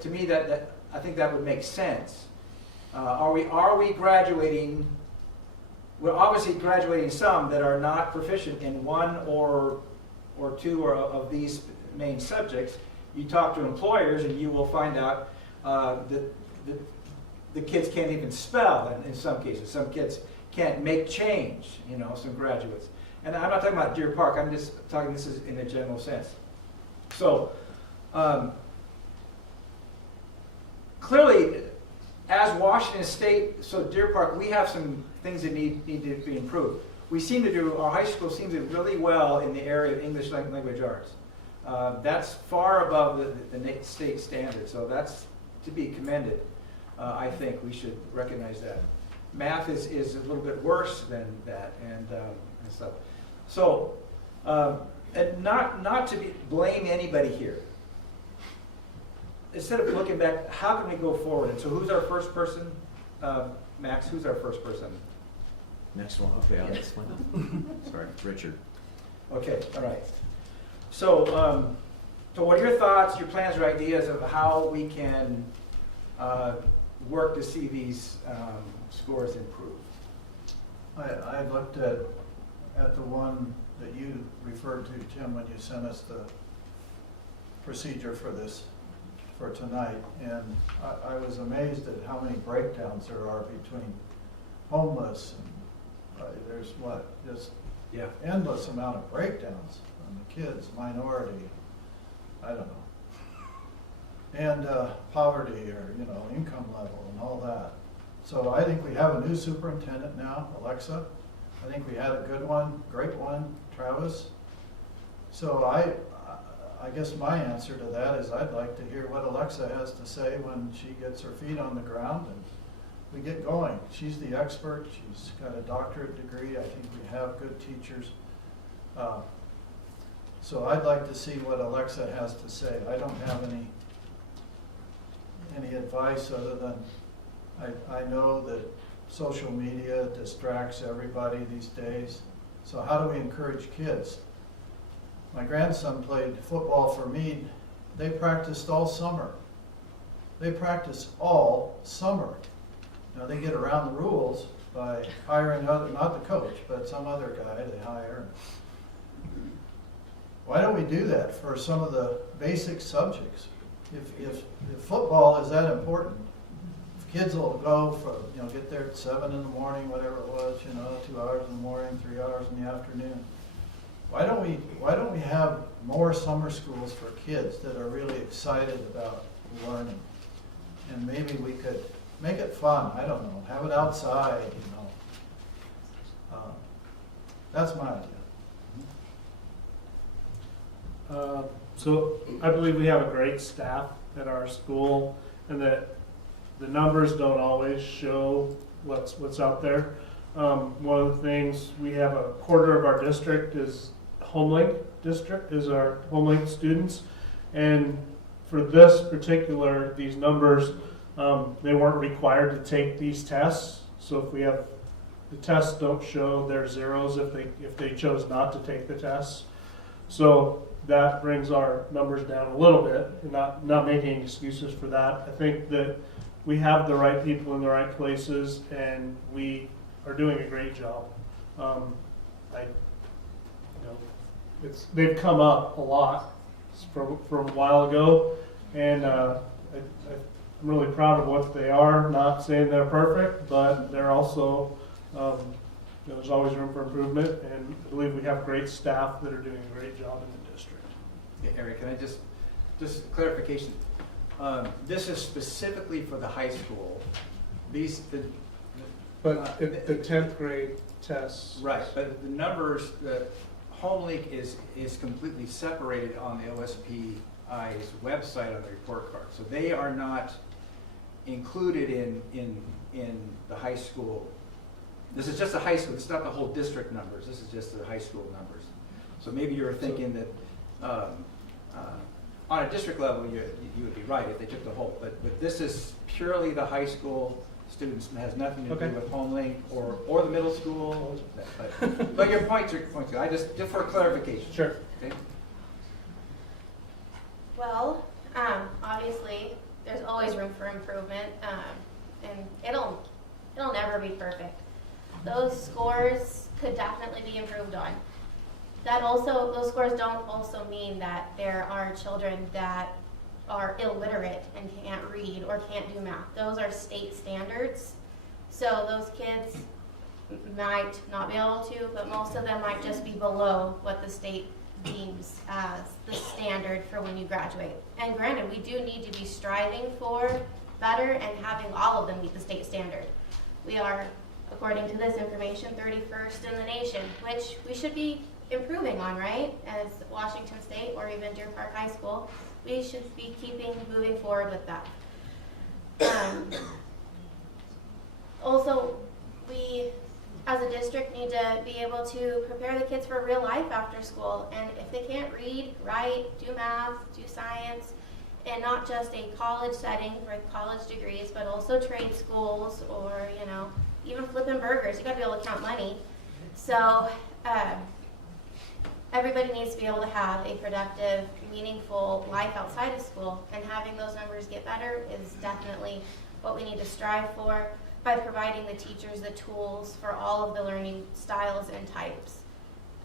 To me, that I think that would make sense. Are we graduating? We're obviously graduating some that are not proficient in one or two of these main subjects. You talk to employers and you will find out that the kids can't even spell in some cases. Some kids can't make change, some graduates. And I'm not talking about Deer Park, I'm just talking this is in a general sense. So, clearly, as Washington State, so Deer Park, we have some things that need to be improved. Our high school seems to do really well in the area of English language arts. That's far above the state standard, so that's to be commended. I think we should recognize that. Math is a little bit worse than that, and stuff. So, and not to blame anybody here. Instead of looking back, how can we go forward? And so who's our first person? Max, who's our first person? Next one, okay, on this one. Sorry, Richard. Okay, all right. So, so what are your thoughts, your plans, or ideas of how we can work to see these scores improve? I looked at the one that you referred to, Tim, when you sent us the procedure for tonight, and I was amazed at how many breakdowns there are between homeless and there's just endless amount of breakdowns on the kids, minority, I don't know, and poverty or income level and all that. So I think we have a new superintendent now, Alexa. I think we had a good one, great one, Travis. So I guess my answer to that is I'd like to hear what Alexa has to say when she gets her feet on the ground and we get going. She's the expert. She's got a doctorate degree. I think we have good teachers. So I'd like to see what Alexa has to say. I don't have any advice other than I know that social media distracts everybody these days. So how do we encourage kids? My grandson played football for Meade. They practiced all summer. Now they get around the rules, by hiring other, not the coach, but some other guy they hire. Why don't we do that for some of the basic subjects? If football is that important, if kids will go for, get there at 7 in the morning, whatever it was, 2 hours in the morning, 3 hours in the afternoon. Why don't we have more summer schools for kids that are really excited about learning? And maybe we could make it fun. I don't know. Have it outside. That's my idea. So I believe we have a great staff at our school, and that the numbers don't always show what's out there. One of the things, we have a quarter of our district is Homelink district, is our Homelink students, and for this particular, these numbers, they weren't required to take these tests. So if we have, the tests don't show their zeros if they chose not to take the tests. So that brings our numbers down a little bit, and not making excuses for that. I think that we have the right people in the right places, and we are doing a great job. They've come up a lot from a while ago, and I'm really proud of what they are. Not saying they're perfect, but they're also, there's always room for improvement, and I believe we have great staff that are doing a great job in the district. Yeah, Eric, can I just clarification? This is specifically for the high school. But the 10th grade tests. Right, but the numbers, the Homelink is completely separated on the OSPI's website on the report card. So they are not included in the high school. This is just the high school. It's not the whole district numbers. This is just the high school numbers. So maybe you were thinking that on a district level, you would be right if they took the whole. But this is purely the high school students. It has nothing to do with Homelink or the middle school. But your points are good. I just for clarification. Sure. Okay. Well, obviously, there's always room for improvement, and it'll never be perfect. Those scores could definitely be improved on. Those scores don't also mean that there are children that are illiterate and can't read or can't do math. Those are state standards. So those kids might not be able to, but most of them might just be below what the state deems as the standard for when you graduate. And granted, we do need to be striving for better and having all of them meet the state standard. We are, according to this information, 31st in the nation, which we should be improving on, right? As Washington State or even Deer Park High School, we should be moving forward with that. Also, we as a district need to be able to prepare the kids for real life after school. And if they can't read, write, do math, do science, and not just a college setting for college degrees, but also trade schools or, even flipping burgers, you gotta be able to count money. So, everybody needs to be able to have a productive, meaningful life outside of school, and having those numbers get better is definitely what we need to strive for by providing the teachers the tools for all of the learning styles and types.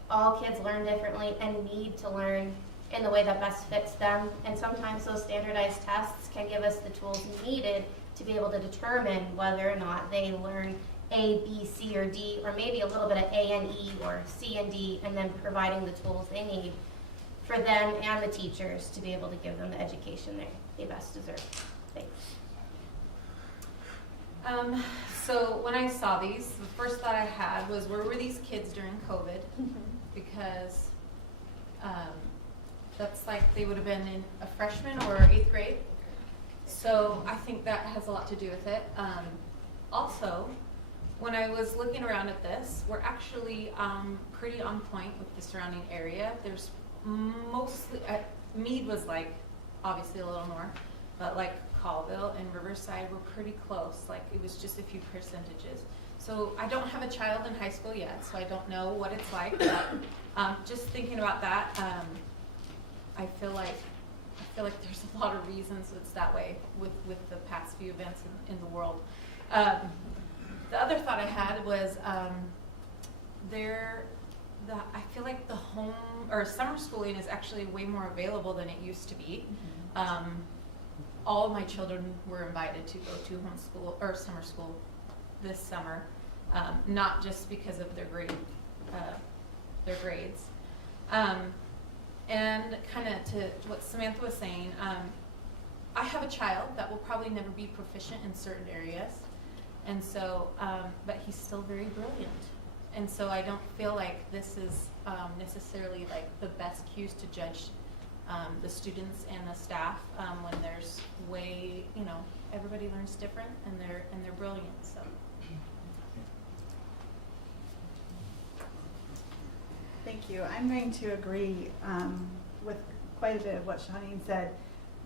All kids learn differently and need to learn in the way that best fits them, and sometimes those standardized tests can give us the tools needed to be able to determine whether or not they learn A, B, C, or D, or maybe a little bit of A and E or C and D, and then providing the tools they need for them and the teachers to be able to give them the education they best deserve. Thanks. So when I saw these, the first thought I had was, where were these kids during COVID? Because that's like they would have been in a freshman or 8th grade. So I think that has a lot to do with it. Also, when I was looking around at this, we're actually pretty on point with the surrounding area. There's mostly, Meade was like obviously a little more, but like Colville and Riverside were pretty close. Like it was just a few percentages. So I don't have a child in high school yet, so I don't know what it's like. But just thinking about that, I feel like there's a lot of reasons it's that way with the past few events in the world. the other thought I had was I feel like the home or summer schooling is actually way more available than it used to be. All of my children were invited to go to homeschool or summer school this summer, not just because of their grades. And kind of to what Samantha was saying, I have a child that will probably never be proficient in certain areas, and so, but he's still very brilliant. And so I don't feel like this is necessarily like the best cues to judge the students and the staff when there's everybody learns different and they're brilliant. So. Thank you. I'm going to agree with quite a bit of what Shauneen said.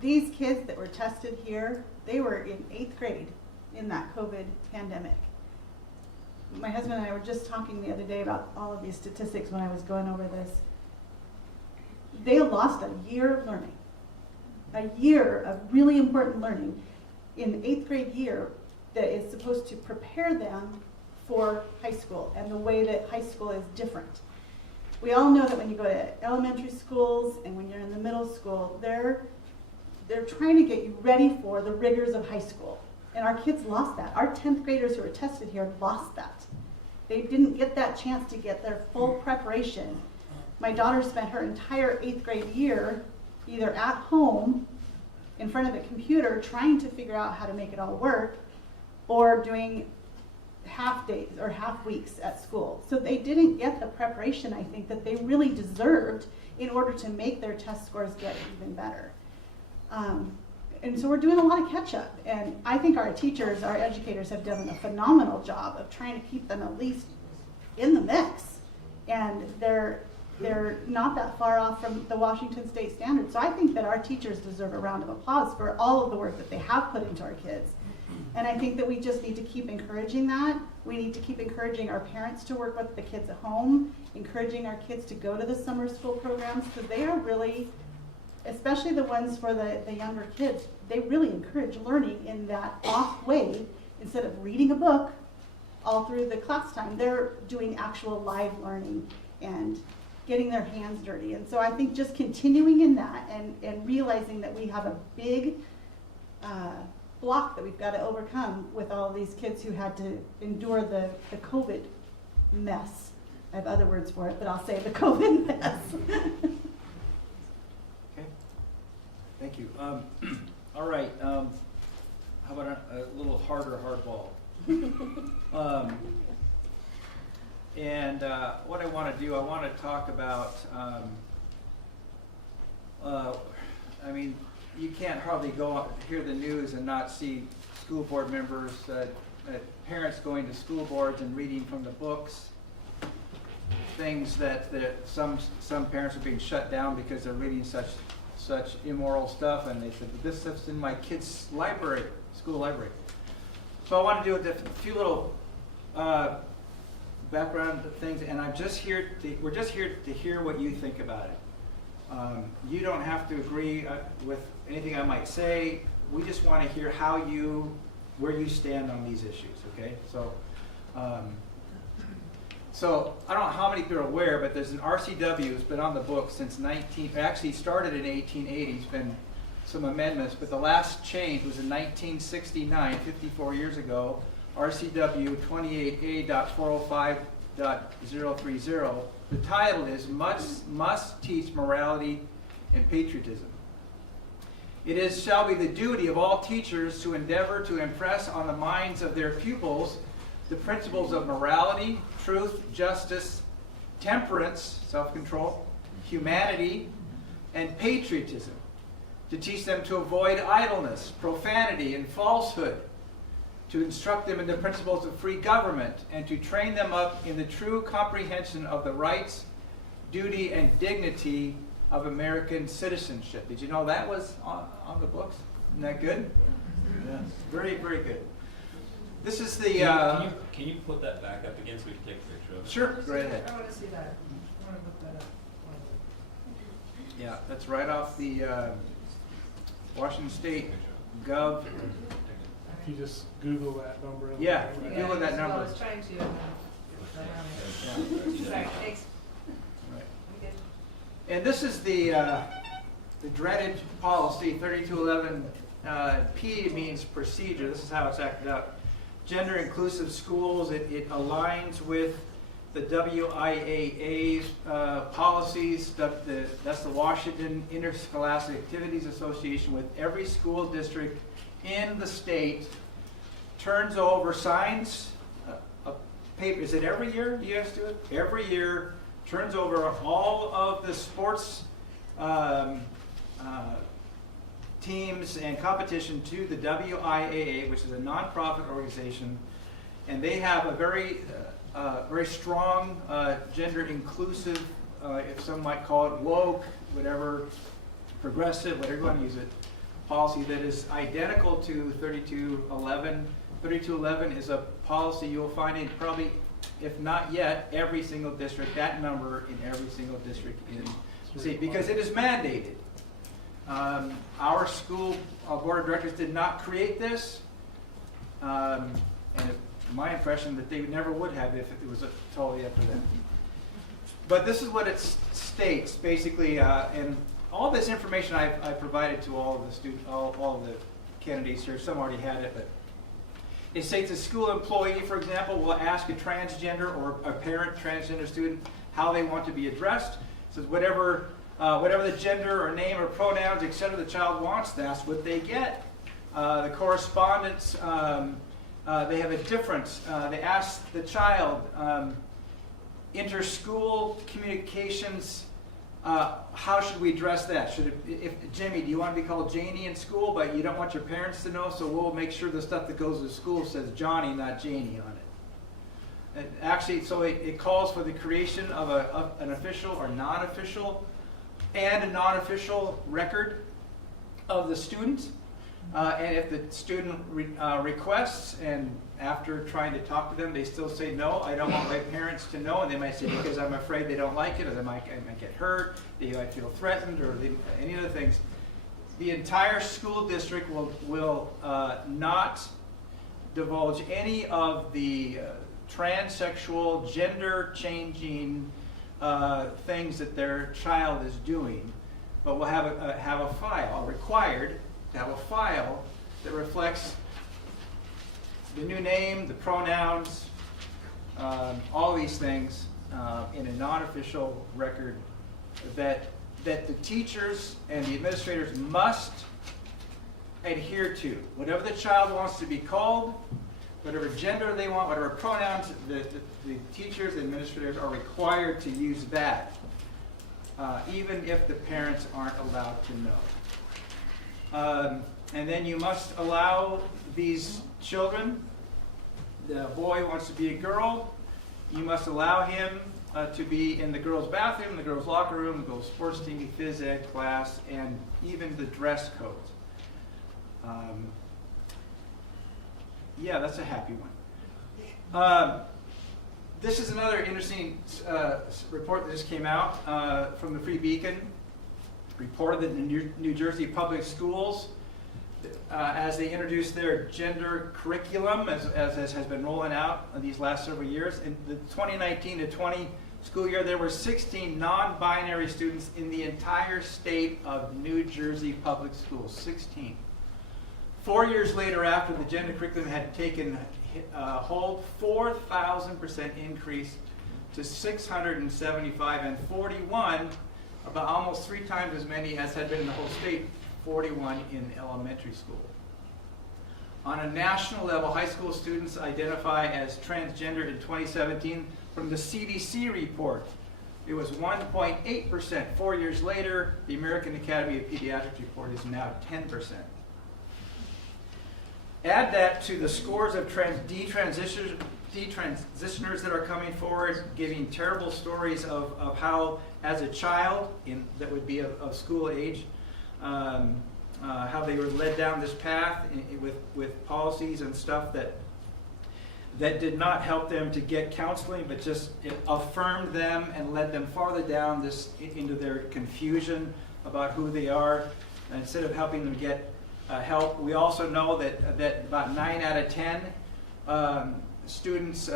These kids that were tested here, they were in 8th grade in that COVID pandemic. My husband and I were just talking the other day about all of these statistics when I was going over this. They lost a year of learning, a year of really important learning in the 8th grade year that is supposed to prepare them for high school and the way that high school is different. We all know that when you go to elementary schools and when you're in the middle school, they're trying to get you ready for the rigors of high school. And our kids lost that. Our 10th graders who were tested here lost that. They didn't get that chance to get their full preparation. My daughter spent her entire 8th grade year either at home in front of a computer trying to figure out how to make it all work, or doing half days or half weeks at school. So they didn't get the preparation, I think, that they really deserved in order to make their test scores get even better. And so we're doing a lot of catch up, and I think our teachers, our educators have done a phenomenal job of trying to keep them at least in the mix. And they're not that far off from the Washington State standard. So I think that our teachers deserve a round of applause for all of the work that they have put into our kids. And I think that we just need to keep encouraging that. We need to keep encouraging our parents to work with the kids at home, encouraging our kids to go to the summer school programs, because they are really, especially the ones for the younger kids, they really encourage learning in that off way. Instead of reading a book all through the class time, they're doing actual live learning and getting their hands dirty. And so I think just continuing in that and realizing that we have a big block that we've got to overcome with all of these kids who had to endure the COVID mess. I have other words for it, but I'll say the COVID mess. Okay, thank you. All right, how about a little harder hardball? And what I want to do, I want to talk about, I mean, you can't hardly go out, hear the news and not see school board members, parents going to school boards and reading from the books, things that some parents are being shut down because they're reading such immoral stuff, and they said, this stuff's in my kid's library, school library. So I want to do a few little background things, and we're just here to hear what you think about it. You don't have to agree with anything I might say. We just want to hear where you stand on these issues, okay? So I don't know how many people are aware, but there's an RCW that's been on the books since actually started in 1880. It's been some amendments, but the last change was in 1969, 54 years ago, RCW 28A.405.030. The title is Must Teach Morality and Patriotism. It shall be the duty of all teachers to endeavor to impress on the minds of their pupils the principles of morality, truth, justice, temperance, self-control, humanity, and patriotism, to teach them to avoid idleness, profanity, and falsehood, to instruct them in the principles of free government, and to train them up in the true comprehension of the rights, duty, and dignity of American citizenship. Did you know that was on the books? Isn't that good? Yes. Very, very good. This is the... Can you put that back up again so we can take a picture of it? Sure, go ahead. I want to see that. I want to put that up. Yeah, that's right off the Washington State Gov. If you just Google that number. it'll Yeah, bring you that Google up. that Well, I number. was trying to, Yeah. sorry, thanks. Right. We good? And this is the dreaded policy 3211. P means procedure. This is how it's acted out. Gender inclusive schools. It aligns with the WIAA's policies. That's the Washington Interscholastic Activities Association, with every school district in the state turns over, signs a paper. Is it every year you guys do it? Every year turns over all of the sports teams and competition to the WIAA, which is a nonprofit organization, and they have a very strong gender inclusive, if some might call it woke, whatever, progressive, whatever you want to use it, policy that is identical to 3211. 3211 is a policy you'll find in probably, if not yet, every single district, that number in every single district in the state, because it is mandated. Our school board of directors did not create this, and my impression that they never would have if it was totally up to them. But this is what it states, basically, and all this information I provided to all of the students, all of the candidates here. Some already had it, but it states a school employee, for example, will ask a transgender or a parent transgender student how they want to be addressed. It says whatever the gender or name or pronouns, etc., the child wants, that's what they get. The correspondence, they have a difference. They ask the child, inter-school communications, how should we address that? If Jimmy, do you want to be called Janie in school, but you don't want your parents to know, so we'll make sure the stuff that goes to school says Johnny, not Janie on it. And actually, so it calls for the creation of an official or non-official and a non-official record of the student. And if the student requests, and after trying to talk to them, they still say, no, I don't want my parents to know, and they might say, because I'm afraid they don't like it, or I might get hurt, they might feel threatened, or any other things, the entire school district will not divulge any of the transsexual, gender-changing things that their child is doing, but will have a file, required to have a file that reflects the new name, the pronouns, all these things in a non-official record that the teachers and the administrators must adhere to. Whatever the child wants to be called, whatever gender they want, whatever pronouns, the teachers and administrators are required to use that, even if the parents aren't allowed to know. And then you must allow these children, the boy wants to be a girl, you must allow him to be in the girls' bathroom, the girls' locker room, the girls' sports team, phys ed class, and even the dress codes. Yeah, that's a happy one. This is another interesting report that just came out from the Free Beacon. Reported that the New Jersey public schools, as they introduced their gender curriculum, as has been rolling out in these last several years, in the 2019 to 20 school year, there were 16 non-binary students in the entire state of New Jersey public schools. 16. 4 years later, after the gender curriculum had taken hold, 4,000% increase to 675, and 41, about almost 3 times as many as had been in the whole state, 41 in elementary school. On a national level, high school students identify as transgender in 2017 from the CDC report. It was 1.8%. 4 years later, the American Academy of Pediatrics report is now 10%. Add that to the scores of detransitioners that are coming forward, giving terrible stories of how, as a child, that would be of school age, how they were led down this path with policies and stuff that did not help them to get counseling, but just it affirmed them and led them farther down into their confusion about who they are. And instead of helping them get help. We also know that about 9 out of 10 students,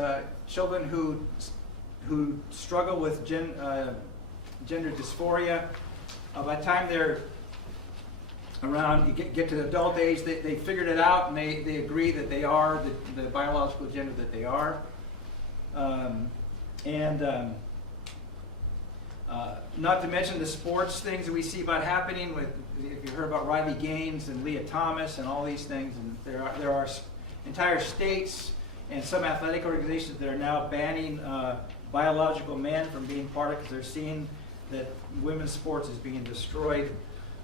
children who struggle with gender dysphoria, by the time they're around, you get to the adult age, they figured it out, and they agree that they are the biological gender that they are. Not to mention the sports things that we see about happening with, if you heard about Riley Gaines and Leah Thomas and all these things, and there are entire states and some athletic organizations that are now banning biological men from being part of it, because they're seeing that women's sports is being destroyed,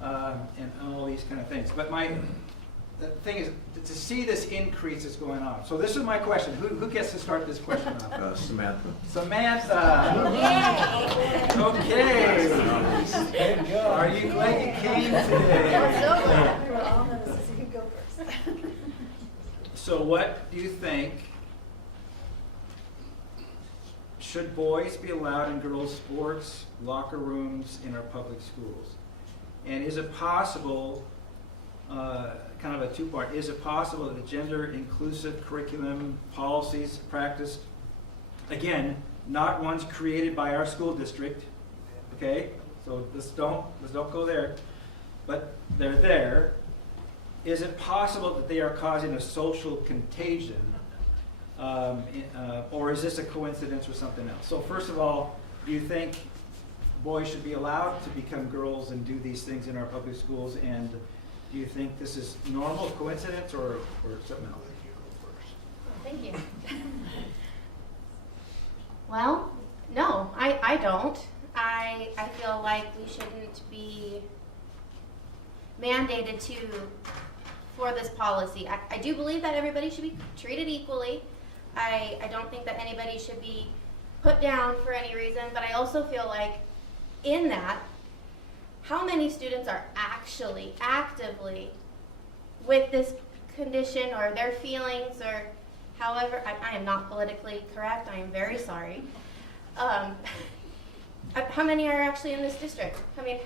and all these kind of things. But the thing is, to see this increase that's going on. So this is my question. Who gets to start this question off? Samantha. Samantha. Okay. Are you glad you came today? So what do you think? Should boys be allowed in girls' sports, locker rooms, in our public schools? And is it possible, kind of a two-part, is it possible that the gender-inclusive curriculum, policies, practiced, again, not ones created by our school district, okay? So let's don't go there, but they're there. Is it possible that they are causing a social contagion, or is this a coincidence with something else? So first of all, do you think boys should be allowed to become girls and do these things in our public schools? And do you think this is normal, coincidence, or something else? Thank you. Well, no, I don't. I feel like we shouldn't be mandated for this policy. I do believe that everybody should be treated equally. I don't think that anybody should be put down for any reason, but I also feel like in that, how many students are actually actively with this condition or their feelings, or however, I am not politically correct, I am very sorry. How many are actually in this district? I mean,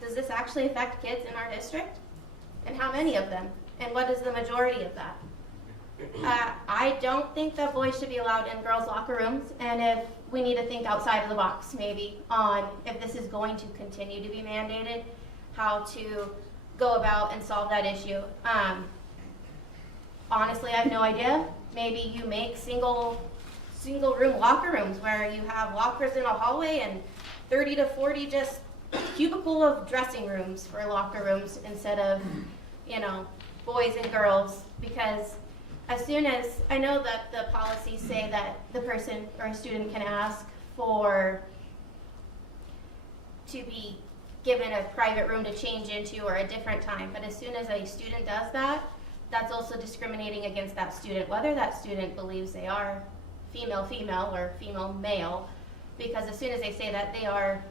does this actually affect kids in our district? And how many of them? And what is the majority of that? I don't think that boys should be allowed in girls' locker rooms, and if we need to think outside of the box maybe on if this is going to continue to be mandated, how to go about and solve that issue. Honestly, I have no idea. Maybe you make single room locker rooms where you have lockers in a hallway and 30 to 40 just cubicle of dressing rooms for locker rooms instead of, boys and girls, because as soon as, I know that the policies say that the person or a student can ask to be given a private room to change into or a different time, but as soon as a student does that, that's also discriminating against that student, whether that student believes they are female or female-male, because as soon as they say that, they are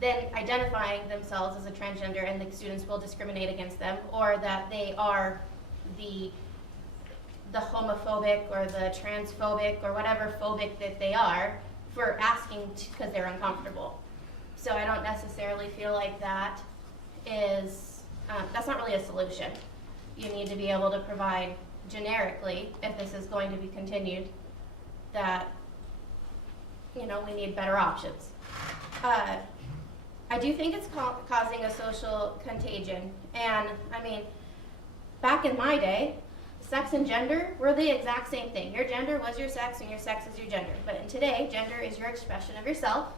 then identifying themselves as a transgender, and the students will discriminate against them, or that they are the homophobic or the transphobic or whatever phobic that they are for asking because they're uncomfortable. So I don't necessarily feel like that is, that's not really a solution. You need to be able to provide generically, if this is going to be continued, that, we need better options. I do think it's causing a social contagion. And I mean, back in my day, sex and gender were the exact same thing. Your gender was your sex and your sex is your gender. But in today, gender is your expression of yourself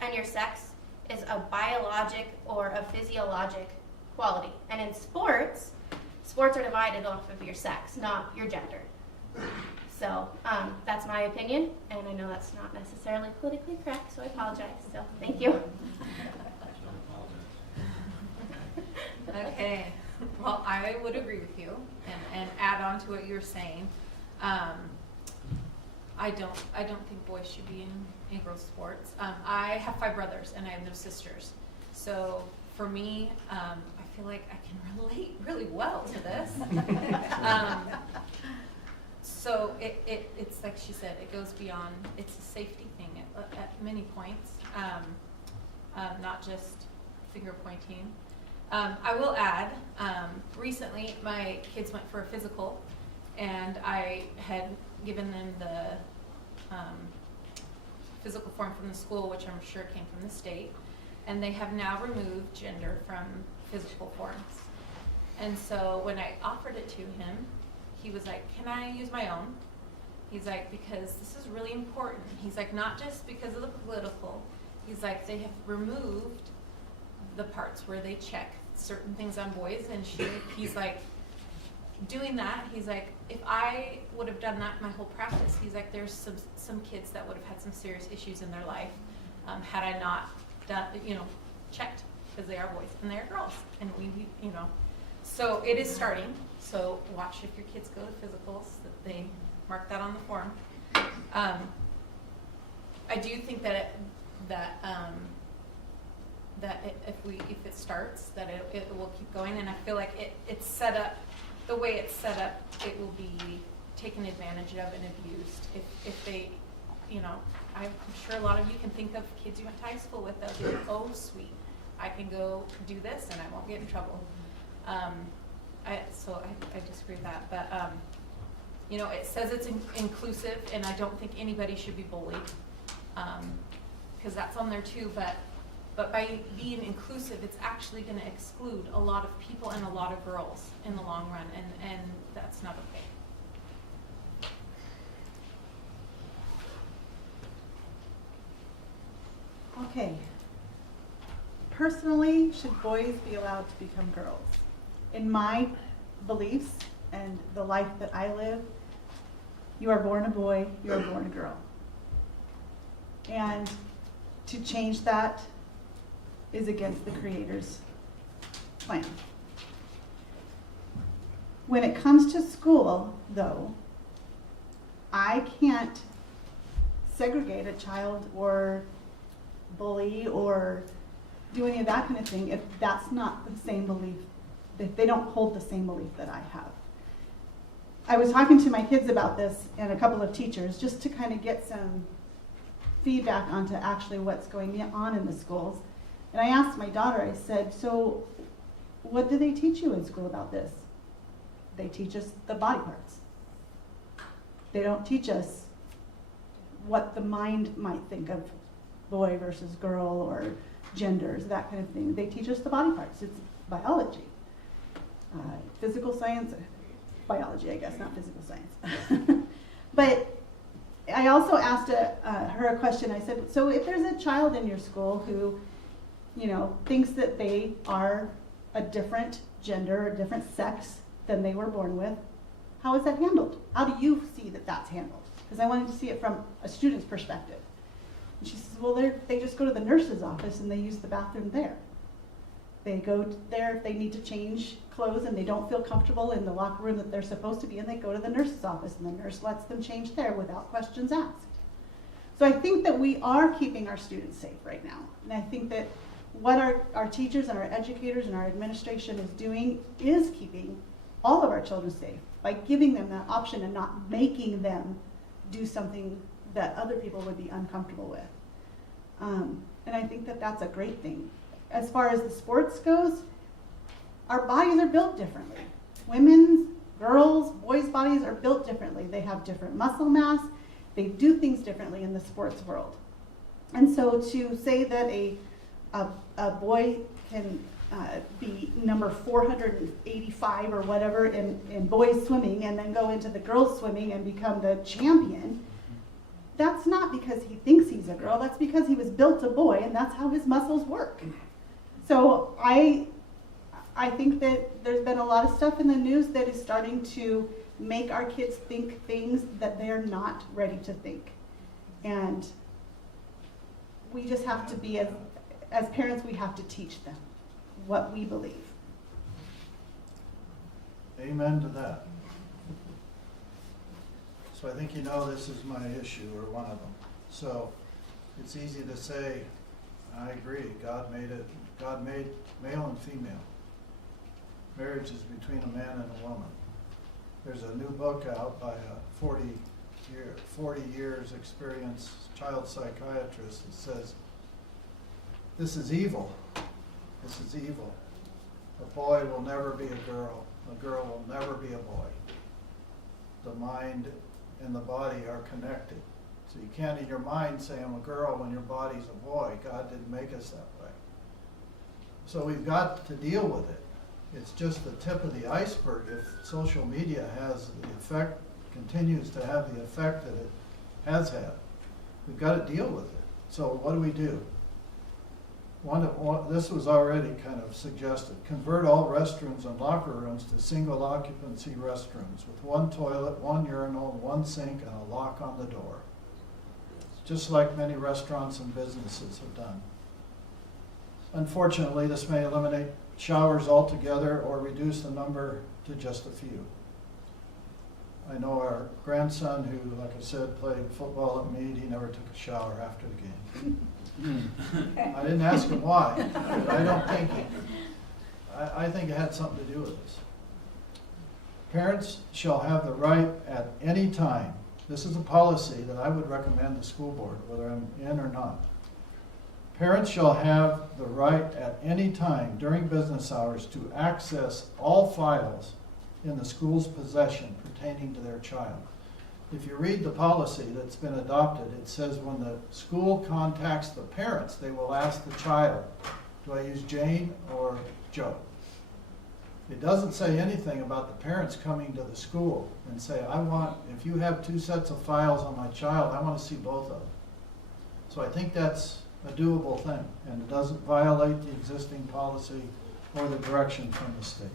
and your sex is a biologic or a physiologic quality. And in sports are divided off of your sex, not your gender. So that's my opinion, and I know that's not necessarily politically correct, so I apologize. So thank you. Okay, well, I would agree with you and add on to what you're saying. I don't think boys should be in girls' sports. I have 5 brothers and I have no sisters. So for me, I feel like I can relate really well to this. So it's like she said, it goes beyond, it's a safety thing at many points, not just finger pointing. I will add, recently my kids went for a physical, and I had given them the physical form from the school, which I'm sure came from the state, and they have now removed gender from physical forms. And so when I offered it to him, he was like, can I use my own? He's like, because this is really important. He's like, not just because of the political. He's like, they have removed the parts where they check certain things on boys, and he's like, doing that, he's like, if I would have done that my whole practice, he's like, there's some kids that would have had some serious issues in their life had I not done, checked, because they are boys and they are girls, and we, so it is starting. So watch if your kids go to physicals that they mark that on the form. I do think that if it starts, that it will keep going, and I feel like it's set up. The way it's set up, it will be taken advantage of and abused. If they, I'm sure a lot of you can think of kids you went to high school with. They'll be like, oh sweet, I can go do this and I won't get in trouble. So I disagree with that, but it says it's inclusive, and I don't think anybody should be bullied, because that's on there too. But by being inclusive, it's actually going to exclude a lot of people and a lot of girls in the long run, and that's not okay. Okay. Personally, should boys be allowed to become girls? In my beliefs and the life that I live, you are born a boy, you are born a girl. And to change that is against the Creator's plan. When it comes to school, though, I can't segregate a child or bully or do any of that kind of thing if that's not the same belief, if they don't hold the same belief that I have. I was talking to my kids about this and a couple of teachers just to kind of get some feedback onto actually what's going on in the schools. And I asked my daughter, I said, so what do they teach you in school about this? They teach us the body parts. They don't teach us what the mind might think of boy versus girl or genders, that kind of thing. They teach us the body parts. It's biology. Physical science, biology, I guess, not physical science. But I also asked her a question. I said, so if there's a child in your school who thinks that they are a different gender, a different sex than they were born with, how is that handled? How do you see that that's handled? Because I wanted to see it from a student's perspective. And she says, well, they just go to the nurse's office and they use the bathroom there. They go there if they need to change clothes and they don't feel comfortable in the locker room that they're supposed to be in, they go to the nurse's office and the nurse lets them change there without questions asked. So I think that we are keeping our students safe right now. And I think that what our teachers and our educators and our administration is doing is keeping all of our children safe by giving them that option and not making them do something that other people would be uncomfortable with. And I think that that's a great thing. As far as the sports goes, our bodies are built differently. Women's, girls, boys' bodies are built differently. They have different muscle mass. They do things differently in the sports world. And so to say that a boy can be number 485 or whatever in boys swimming and then go into the girls swimming and become the champion, that's not because he thinks he's a girl. That's because he was built a boy and that's how his muscles work. So I think that there's been a lot of stuff in the news that is starting to make our kids think things that they're not ready to think. And we just have to be, as parents, we have to teach them what we believe. Amen to that. So I think this is my issue, or one of them. So it's easy to say, I agree, God made male and female. Marriage is between a man and a woman. There's a new book out by a 40 years experienced child psychiatrist that says, this is evil. This is evil. A boy will never be a girl. A girl will never be a boy. The mind and the body are connected. So you can't in your mind say I'm a girl when your body's a boy. God didn't make us that way. So we've got to deal with it. It's just the tip of the iceberg. If social media has the effect, continues to have the effect that it has had, we've got to deal with it. So what do? This was already kind of suggested. Convert all restrooms and locker rooms to single occupancy restrooms with one toilet, one urinal, one sink, and a lock on the door. Just like many restaurants and businesses have done. Unfortunately, this may eliminate showers altogether or reduce the number to just a few. I know our grandson, who, like I said, played football at Meade, he never took a shower after the game. I didn't ask him why, but I don't think I think it had something to do with this. Parents shall have the right at any time. This is a policy that I would recommend the school board, whether I'm in or not. Parents shall have the right at any time during business hours to access all files in the school's possession pertaining to their child. If you read the policy that's been adopted, it says when the school contacts the parents, they will ask the child, do I use Jane or Joe? It doesn't say anything about the parents coming to the school and say, if you have 2 sets of files on my child, I want to see both of them. So I think that's a doable thing, and it doesn't violate the existing policy or the direction from the state.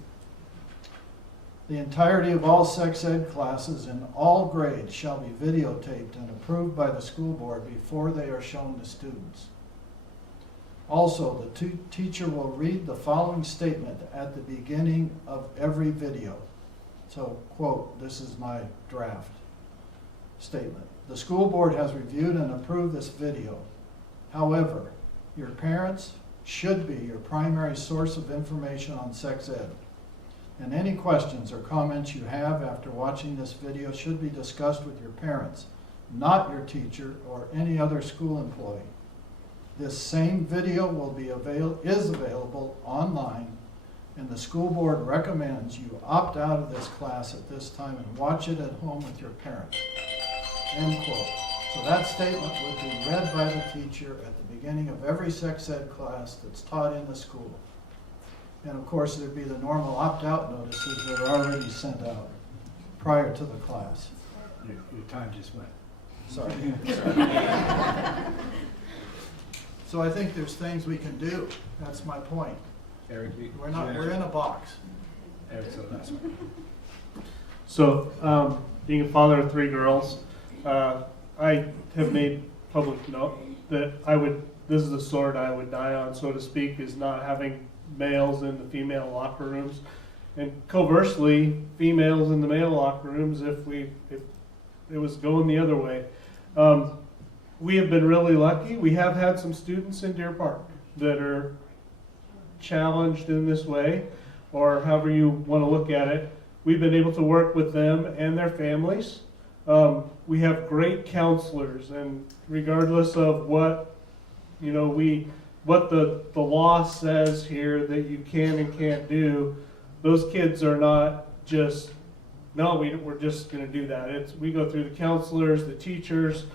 The entirety of all sex ed classes in all grades shall be videotaped and approved by the school board before they are shown to students. Also, the teacher will read the following statement at the beginning of every video. So, quote, this is my draft statement. The school board has reviewed and approved this video. However, your parents should be your primary source of information on sex ed. And any questions or comments you have after watching this video should be discussed with your parents, not your teacher or any other school employee. This same video is available online, and the school board recommends you opt out of this class at this time and watch it at home with your parents. End quote. So that statement would be read by the teacher at the beginning of every sex ed class that's taught in the school. And of course, there'd be the normal opt-out notices that are already sent out prior to the class. Your time just went. Sorry. So I think there's things we can do. That's my point. Eric, We're in a box. Eric, so that's one. So, being a father of 3 girls, I have made public note that this is the sword I would die on, so to speak, is not having males in the female locker rooms, and conversely, females in the male locker rooms if it was going the other way. We have been really lucky. We have had some students in Deer Park that are challenged in this way, or however you want to look at it. We've been able to work with them and their families. We have great counselors, and regardless of what the law says here that you can and can't do, those kids are not just, we're just going to do that. We go through the counselors, the teachers.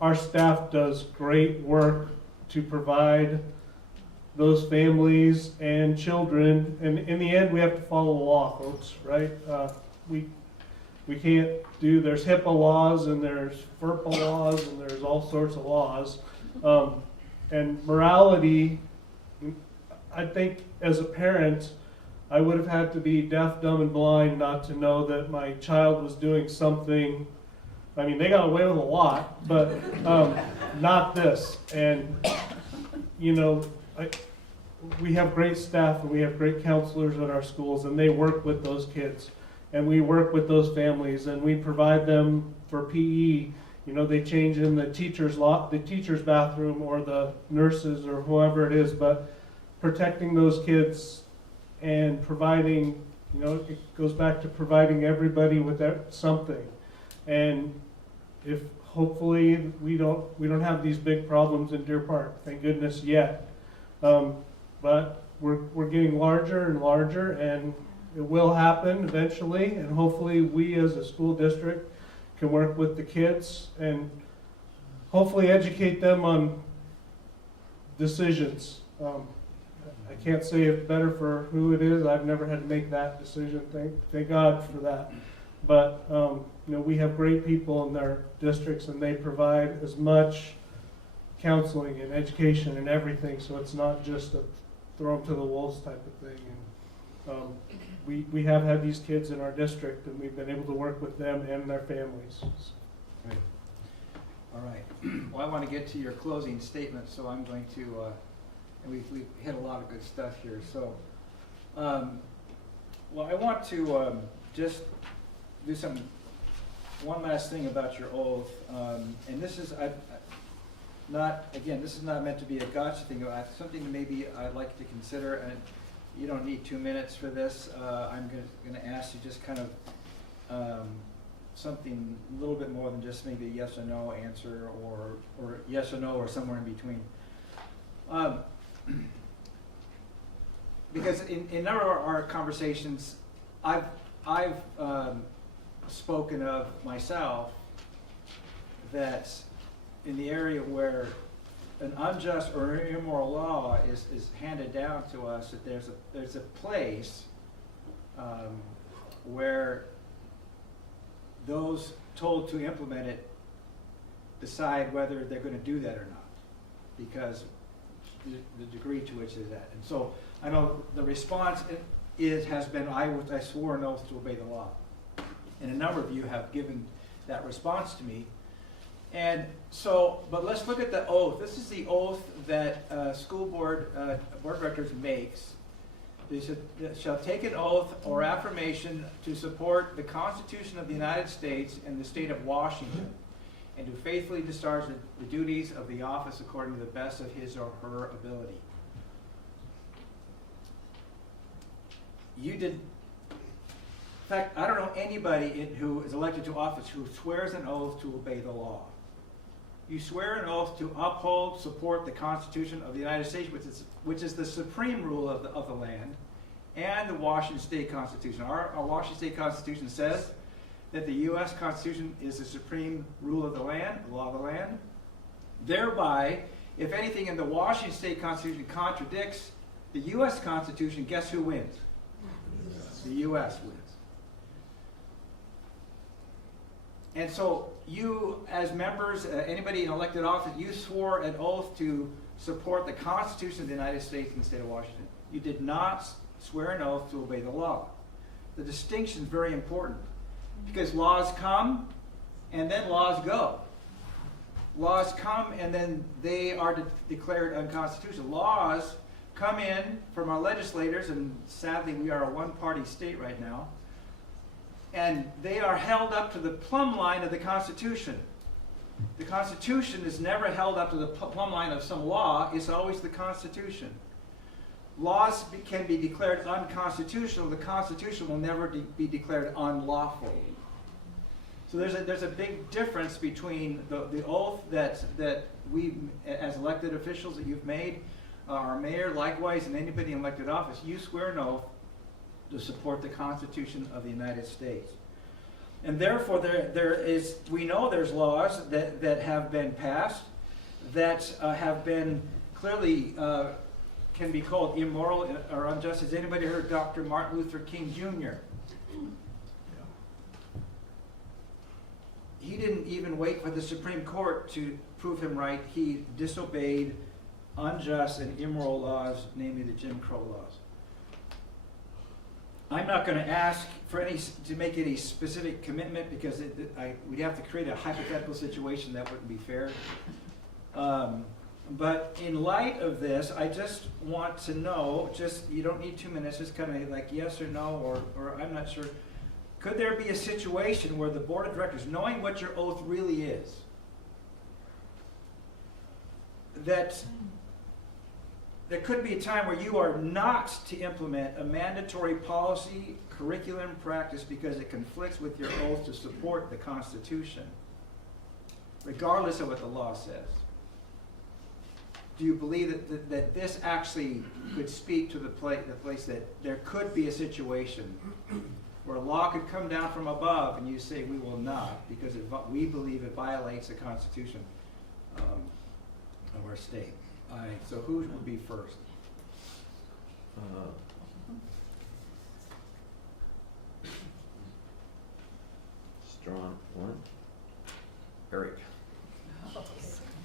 Our staff does great work to provide those families and children, and in the end we have to follow the law, folks, right? We can't there's HIPAA laws and there's FERPA laws and there's all sorts of laws. And morality, I think as a parent, I would have had to be deaf, dumb, and blind not to know that my child was doing something. I mean, they got away with a lot, but not this. And, we have great staff and we have great counselors at our schools, and they work with those kids. And we work with those families, and we provide them for PE. They change in the teacher's bathroom or the nurses or whoever it is, but protecting those kids and providing, it goes back to providing everybody with something. And if hopefully we don't have these big problems in Deer Park, thank goodness yet. But we're getting larger and larger, and it will happen eventually, and hopefully we as a school district can work with the kids and hopefully educate them on decisions. I can't say it better for who it is. I've never had to make that decision. Thank God for that. But we have great people in their districts, and they provide as much counseling and education and everything. So it's not just a throw them to the wolves type of thing. And we have had these kids in our district, and we've been able to work with them and their families. Great. All right. Well, I want to get to your closing statement, so I'm going to, and we've hit a lot of good stuff here. So, well, I want to just do one last thing about your oath. And this is, this is not meant to be a gotcha thing. Something that maybe I'd like to consider, and you don't need 2 minutes for this. I'm going to ask you just kind of something a little bit more than just maybe a yes or no answer, or yes or no, or somewhere in between. Because in a number of our conversations, I've spoken of myself that in the area where an unjust or immoral law is handed down to us, that there's a place where those told to implement it decide whether they're going to do that or not, because the degree to which is that. And so I know the response has been, I swore an oath to obey the law. And a number of you have given that response to me. And so, but let's look at the oath. This is the oath that school board of directors makes. They shall take an oath or affirmation to support the Constitution of the United States and the state of Washington, and to faithfully discharge the duties of the office according to the best of his or her ability. In fact, I don't know anybody who is elected to office who swears an oath to obey the law. You swear an oath to uphold, support the Constitution of the United States, which is the supreme rule of the land, and the Washington State Constitution. Our Washington State Constitution says that the U.S. Constitution is the supreme rule of the land, the law of the land. Thereby, if anything in the Washington State Constitution contradicts the U.S. Constitution, guess who wins? The U.S. wins. And so you, as members, anybody in elected office, you swore an oath to support the Constitution of the United States and the state of Washington. You did not swear an oath to obey the law. The distinction is very important, because laws come and then laws go. Laws come and then they are declared unconstitutional. Laws come in from our legislators, and sadly we are a one-party state right now, and they are held up to the plumb line of the Constitution. The Constitution is never held up to the plumb line of some law. It's always the Constitution. Laws can be declared unconstitutional. The Constitution will never be declared unlawful. So there's a big difference between the oath that we, as elected officials, that you've made, our mayor likewise, and anybody in elected office, you swear an oath to support the Constitution of the United States. And therefore, we know there's laws that have been passed that have been clearly can be called immoral or unjust. Has anybody heard Dr. Martin Luther King Jr.? He didn't even wait for the Supreme Court to prove him right. He disobeyed unjust and immoral laws, namely the Jim Crow laws. I'm not going to ask to make any specific commitment, because we'd have to create a hypothetical situation that wouldn't be fair. But in light of this, I just want to know, you don't need 2 minutes, just kind of like yes or no, or I'm not sure. Could there be a situation where the board of directors, knowing what your oath really is, that there could be a time where you are not to implement a mandatory policy, curriculum, practice because it conflicts with your oath to support the Constitution, regardless of what the law says? do you believe that this actually could speak to the place that there could be a situation where a law could come down from above and you say we will not because we believe it violates the Constitution of our state? So who would be first? Strong one. Eric.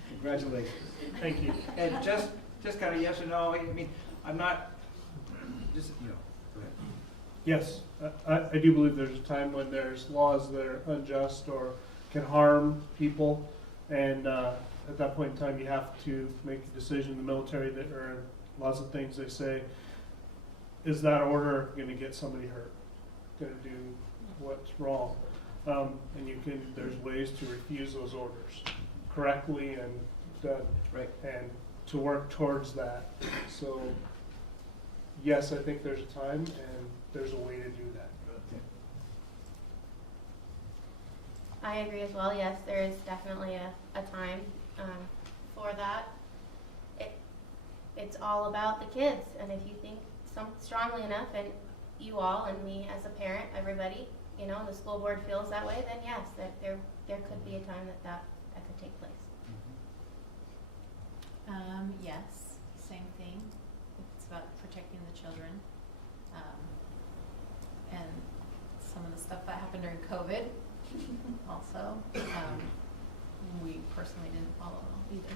Congratulations. Thank you. And just kind of yes or no. I mean, I'm not just Go ahead. Yes, I do believe there's a time when there's laws that are unjust or can harm people, and at that point in time, you have to make a decision. The military, that are lots of things they say, is that order going to get somebody hurt? Going to do what's wrong? And there's ways to refuse those orders correctly and done, Right. and to work towards that. So, yes, I think there's a time and there's a way to do that. I agree as well. Yes, there is definitely a time for that. It's all about the kids, and if you think strongly enough, and you all and me as a parent, everybody, the school board feels that way, then yes, that there could be a time that could take place. Yes, same thing. It's about protecting the children. And some of the stuff that happened during COVID also, we personally didn't follow either.